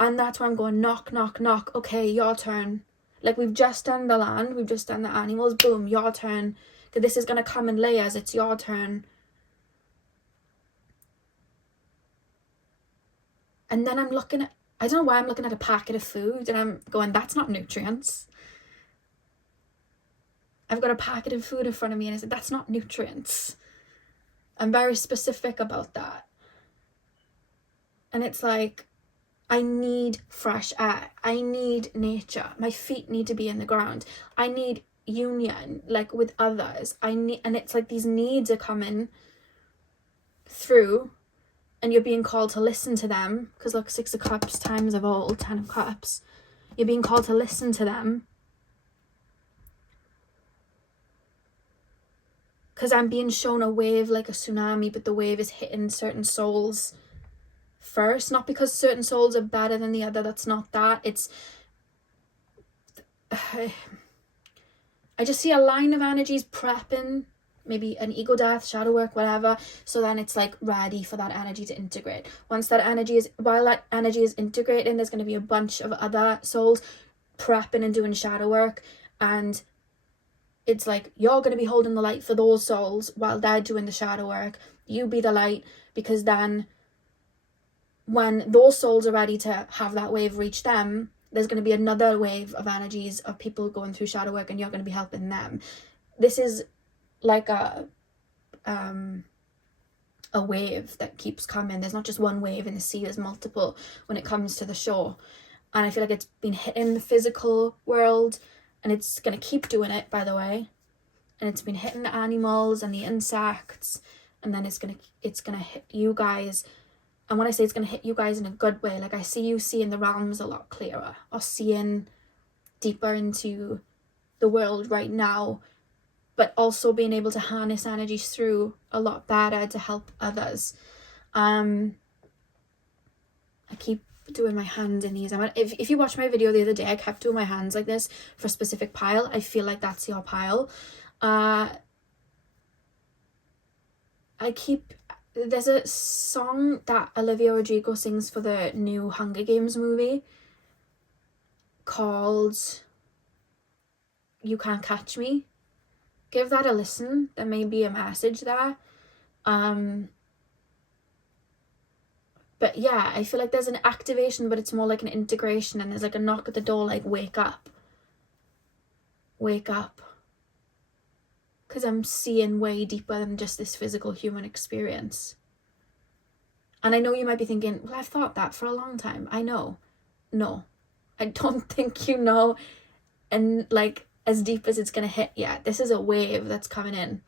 and that's why I'm going knock, knock, knock. Okay, your turn. Like, we've just done the land, we've just done the animals. Boom, your turn. Because this is going to come in layers. It's your turn. And then I'm looking at, I don't know why I'm looking at a packet of food, and I'm going, that's not nutrients. I've got a packet of food in front of me, and I said, that's not nutrients. I'm very specific about that. And it's like, I need fresh air. I need nature. My feet need to be in the ground. I need union, like with others. And it's like these needs are coming through, and you're being called to listen to them. Because look, 6 of Cups, times of old, 10 of Cups. You're being called to listen to them. Because I'm being shown a wave like a tsunami, but the wave is hitting certain souls first. Not because certain souls are better than the other. That's not that. It's... I just see a line of energies prepping, maybe an ego death, shadow work, whatever. So then it's like ready for that energy to integrate. While that energy is integrating, there's going to be a bunch of other souls prepping and doing shadow work. And it's like, you're going to be holding the light for those souls while they're doing the shadow work. You be the light, because then when those souls are ready to have that wave reach them, there's going to be another wave of energies of people going through shadow work, and you're going to be helping them. This is like a wave that keeps coming. There's not just one wave in the sea, there's multiple when it comes to the shore. And I feel like it's been hitting the physical world, and it's going to keep doing it, by the way. and it's been hitting the animals and the insects, and then it's gonna hit you guys. And when I say it's gonna hit you guys in a good way, like I see you seeing the realms a lot clearer, or seeing deeper into the world right now, but also being able to harness energies through a lot better to help others. I keep doing my hands in these. If you watched my video the other day, I kept doing my hands like this for a specific pile. I feel like that's your pile. There's a song that Olivia Rodrigo sings for the new Hunger Games movie called You Can't Catch Me. Give that a listen. There may be a message there. But yeah, I feel like there's an activation, but it's more like an integration, and there's like a knock at the door, like, wake up. Wake up. Because I'm seeing way deeper than just this physical human experience. And I know you might be thinking, well, I've thought that for a long time. I know. No. I don't think you know. And like, as deep as it's going to hit yet. This is a wave that's coming in.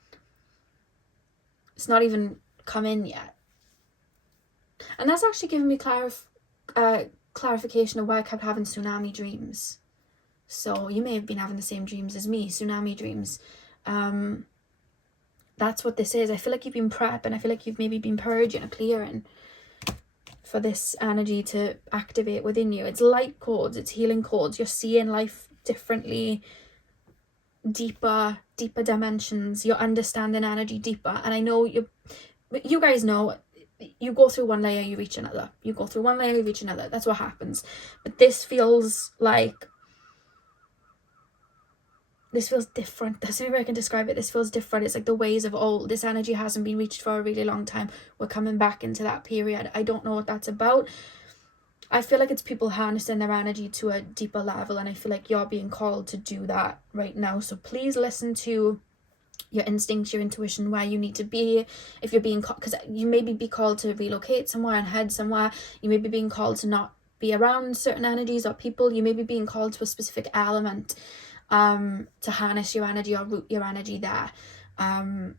It's not even come in yet. And that's actually given me clarification of why I kept having tsunami dreams. So you may have been having the same dreams as me, tsunami dreams. That's what this is. I feel like you've been prepping. I feel like you've maybe been purging or clearing for this energy to activate within you. It's light codes, it's healing codes. You're seeing life differently, deeper dimensions. You're understanding energy deeper. And I know you guys know, you go through one layer, you reach another. You go through one layer, you reach another. That's what happens. But this feels different. That's the only way I can describe it. This feels different. It's like the ways of old. This energy hasn't been reached for a really long time. We're coming back into that period. I don't know what that's about. I feel like it's people harnessing their energy to a deeper level, and I feel like you're being called to do that right now. So please listen to your instincts, your intuition, where you need to be. If you're being called, because you maybe be called to relocate somewhere and head somewhere. You may be being called to not be around certain energies or people. You may be being called to a specific element to harness your energy or root your energy there.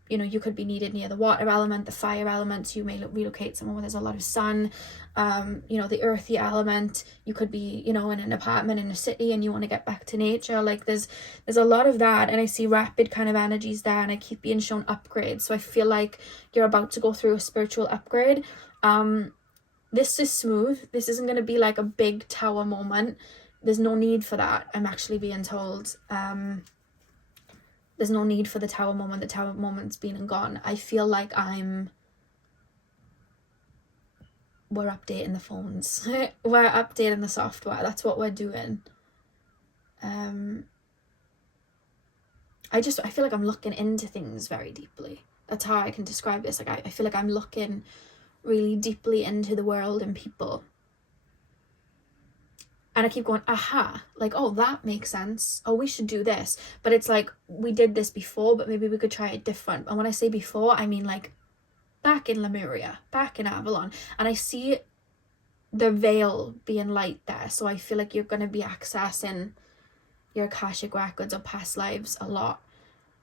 You could be needed near the water element, the fire element. You may relocate somewhere where there's a lot of sun. The earthy element. You could be, in an apartment in a city and you want to get back to nature. Like there's a lot of that, and I see rapid kind of energies there, and I keep being shown upgrades. So I feel like you're about to go through a spiritual upgrade. This is smooth. This isn't going to be like a big tower moment. There's no need for that. I'm actually being told there's no need for the tower moment. The tower moment's been and gone. I feel like we're updating the phones. We're updating the software. That's what we're doing. I feel like I'm looking into things very deeply. That's how I can describe this. Like I feel like I'm looking really deeply into the world and people. And I keep going, aha, like, oh, that makes sense. Oh, we should do this. But it's like, we did this before, but maybe we could try it different. And when I say before, I mean like back in Lemuria, back in Avalon. And I see the veil being light there. So I feel like you're going to be accessing your Akashic records or past lives a lot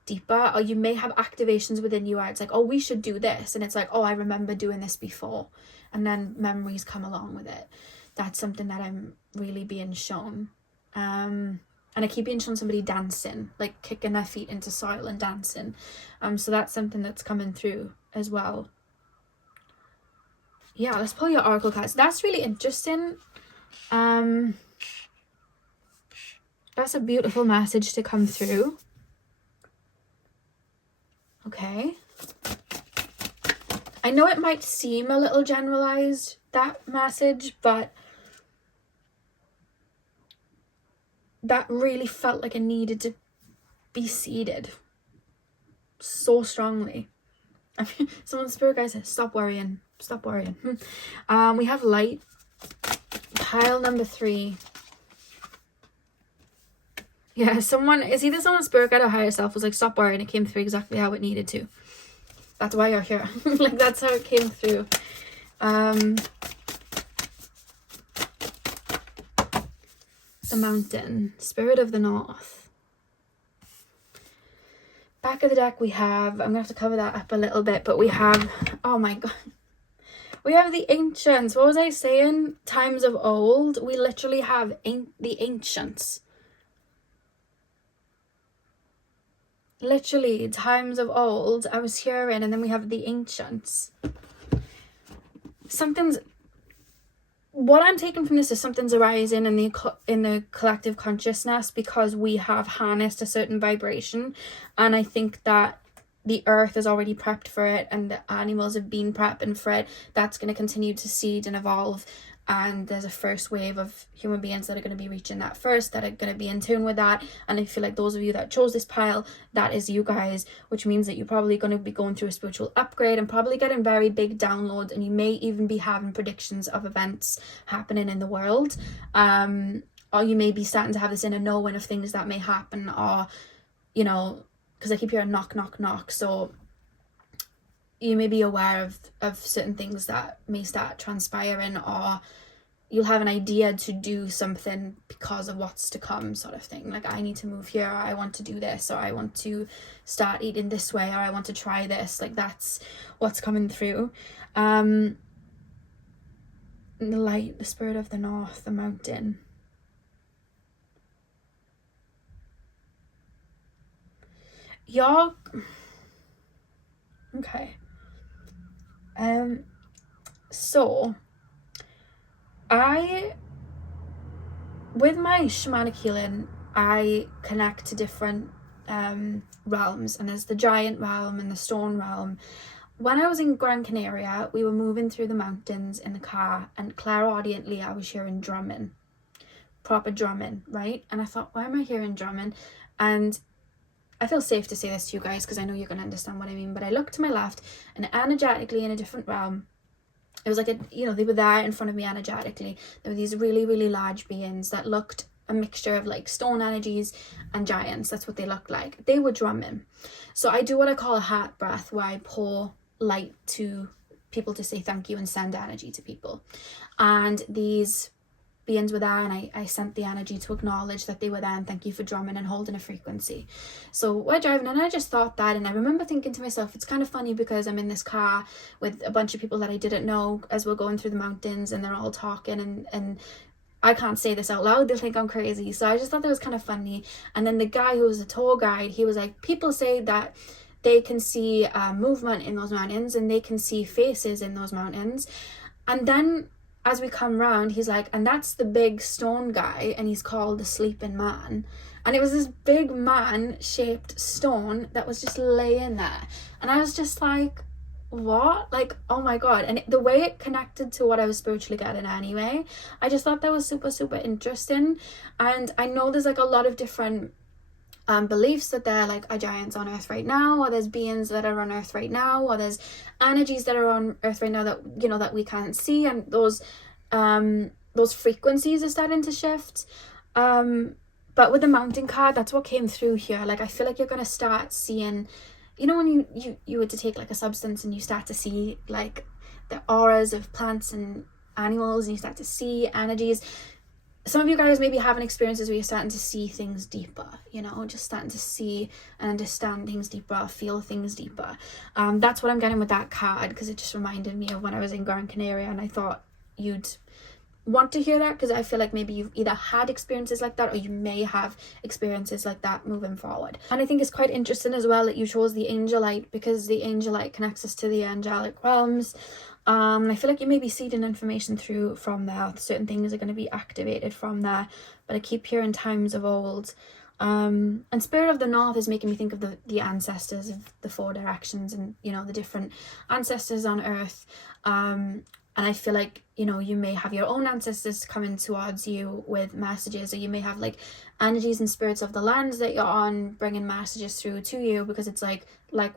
deeper. Or you may have activations within you where it's like, oh, we should do this. And it's like, oh, I remember doing this before. And then memories come along with it. That's something that I'm really being shown. And I keep being shown somebody dancing, like kicking their feet into soil and dancing. So that's something that's coming through as well. Yeah, let's pull your oracle cards. That's really interesting. That's a beautiful message to come through. Okay. I know it might seem a little generalized, that message, but that really felt like it needed to be seeded so strongly. I mean, someone, spirit guy says, stop worrying. We have light. Pile number 3. Yeah, it's either someone's spirit guide or higher self was like, stop worrying. It came through exactly how it needed to. That's why you're here. Like, that's how it came through. The mountain, spirit of the north. Back of the deck we have, I'm gonna have to cover that up a little bit, but we have, oh my god, we have the ancients. What was I saying? Times of old. We literally have the ancients. Literally, times of old. I was hearing, and then we have the ancients. What I'm taking from this is something's arising in the collective consciousness because we have harnessed a certain vibration, and I think that the earth is already prepped for it, and the animals have been prepping for it. That's going to continue to seed and evolve, and there's a first wave of human beings that are going to be reaching that first, that are going to be in tune with that. And I feel like those of you that chose this pile, that is you guys, which means that you're probably going to be going through a spiritual upgrade and probably getting very big downloads, and you may even be having predictions of events happening in the world, or you may be starting to have this inner knowing of things that may happen, or because I keep hearing knock, knock, knock. So you may be aware of certain things that may start transpiring, or you'll have an idea to do something because of what's to come, sort of thing. Like, I need to move here, or I want to do this, or I want to start eating this way, or I want to try this. Like, that's what's coming through. The light, the spirit of the north, the mountain. Okay. So with my shamanic healing, I connect to different realms, and there's the giant realm and the stone realm. When I was in Gran Canaria, we were moving through the mountains in the car, and clairaudiently I was hearing drumming, proper drumming, right? And I thought, why am I hearing drumming? And I feel safe to say this to you guys because I know you're going to understand what I mean, but I looked to my left, and energetically in a different realm, it was like they were there in front of me energetically. There were these really, really large beings that looked a mixture of like stone energies and giants. That's what they looked like. They were drumming. So I do what I call a heart breath, where I pour light to people to say thank you and send energy to people. And these beings were there, and I sent the energy to acknowledge that they were there and thank you for drumming and holding a frequency. So we're driving, and I just thought that, and I remember thinking to myself, it's kind of funny because I'm in this car with a bunch of people that I didn't know as we're going through the mountains, and they're all talking, and I can't say this out loud, they'll think I'm crazy. So I just thought that was kind of funny. And then the guy who was a tour guide, he was like, people say that they can see movement in those mountains, and they can see faces in those mountains. And then as we come round, he's like, and that's the big stone guy, and he's called the sleeping man. And it was this big man-shaped stone that was just laying there. And I was just like, what? Like, oh my god. And the way it connected to what I was spiritually getting anyway, I just thought that was super, super interesting. And I know there's like a lot of different beliefs that there like are giants on earth right now, or there's beings that are on earth right now, or there's energies that are on earth right now that that we can't see, and those frequencies are starting to shift. But with the mountain card, that's what came through here. Like, I feel like you're gonna start seeing, when you were to take like a substance and you start to see like the auras of plants and animals, and you start to see energies. Some of you guys may be having experiences where you're starting to see things deeper, just starting to see and understand things deeper, feel things deeper. That's what I'm getting with that card, because it just reminded me of when I was in Gran Canaria, and I thought you'd want to hear that, because I feel like maybe you've either had experiences like that, or you may have experiences like that moving forward. And I think it's quite interesting as well that you chose the angel light, because the angel light connects us to the angelic realms. I feel like you may be seeding information through from there. Certain things are going to be activated from there, but I keep hearing times of old. And Spirit of the North is making me think of the ancestors of the four directions, and the different ancestors on earth. And I feel like, you may have your own ancestors coming towards you with messages, or you may have like energies and spirits of the lands that you're on bringing messages through to you, because it's like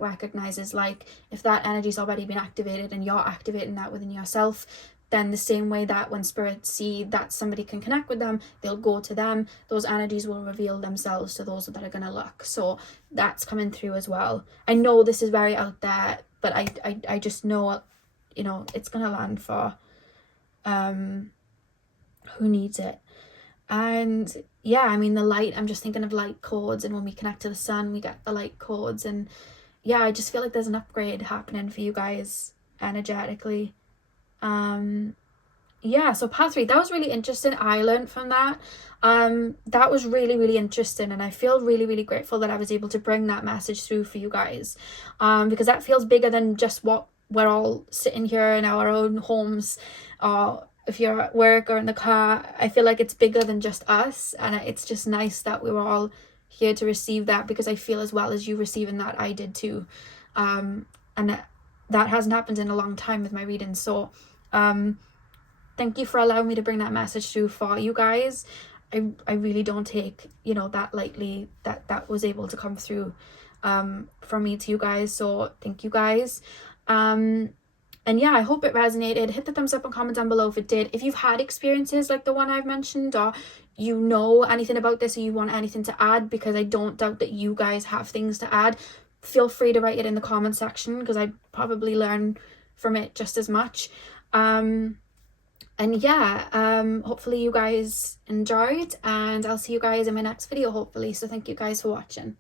recognizes, like, if that energy's already been activated and you're activating that within yourself, then the same way that when spirits see that somebody can connect with them, they'll go to them. Those energies will reveal themselves to those that are going to look. So that's coming through as well. I know this is very out there, but I just know it's gonna land for who needs it. And yeah, I mean, the light, I'm just thinking of light codes, and when we connect to the sun, we get the light codes. And yeah, I just feel like there's an upgrade happening for you guys energetically. Yeah, so path 3, that was really interesting. I learned from that. That was really, really interesting, and I feel really, really grateful that I was able to bring that message through for you guys, because that feels bigger than just what we're all sitting here in our own homes, or if you're at work or in the car. I feel like it's bigger than just us, and it's just nice that we were all here to receive that, because I feel as well as you receiving that, I did too. And that hasn't happened in a long time with my readings. So thank you for allowing me to bring that message through for you guys. I really don't take, you know, that lightly, that was able to come through from me to you guys. So thank you guys. And yeah, I hope it resonated. Hit the thumbs up and comment down below if it did. If you've had experiences like the one I've mentioned, or you know anything about this, or you want anything to add, because I don't doubt that you guys have things to add, feel free to write it in the comment section, because I'd probably learn from it just as much. And yeah, hopefully you guys enjoyed, and I'll see you guys in my next video, hopefully. So thank you guys for watching.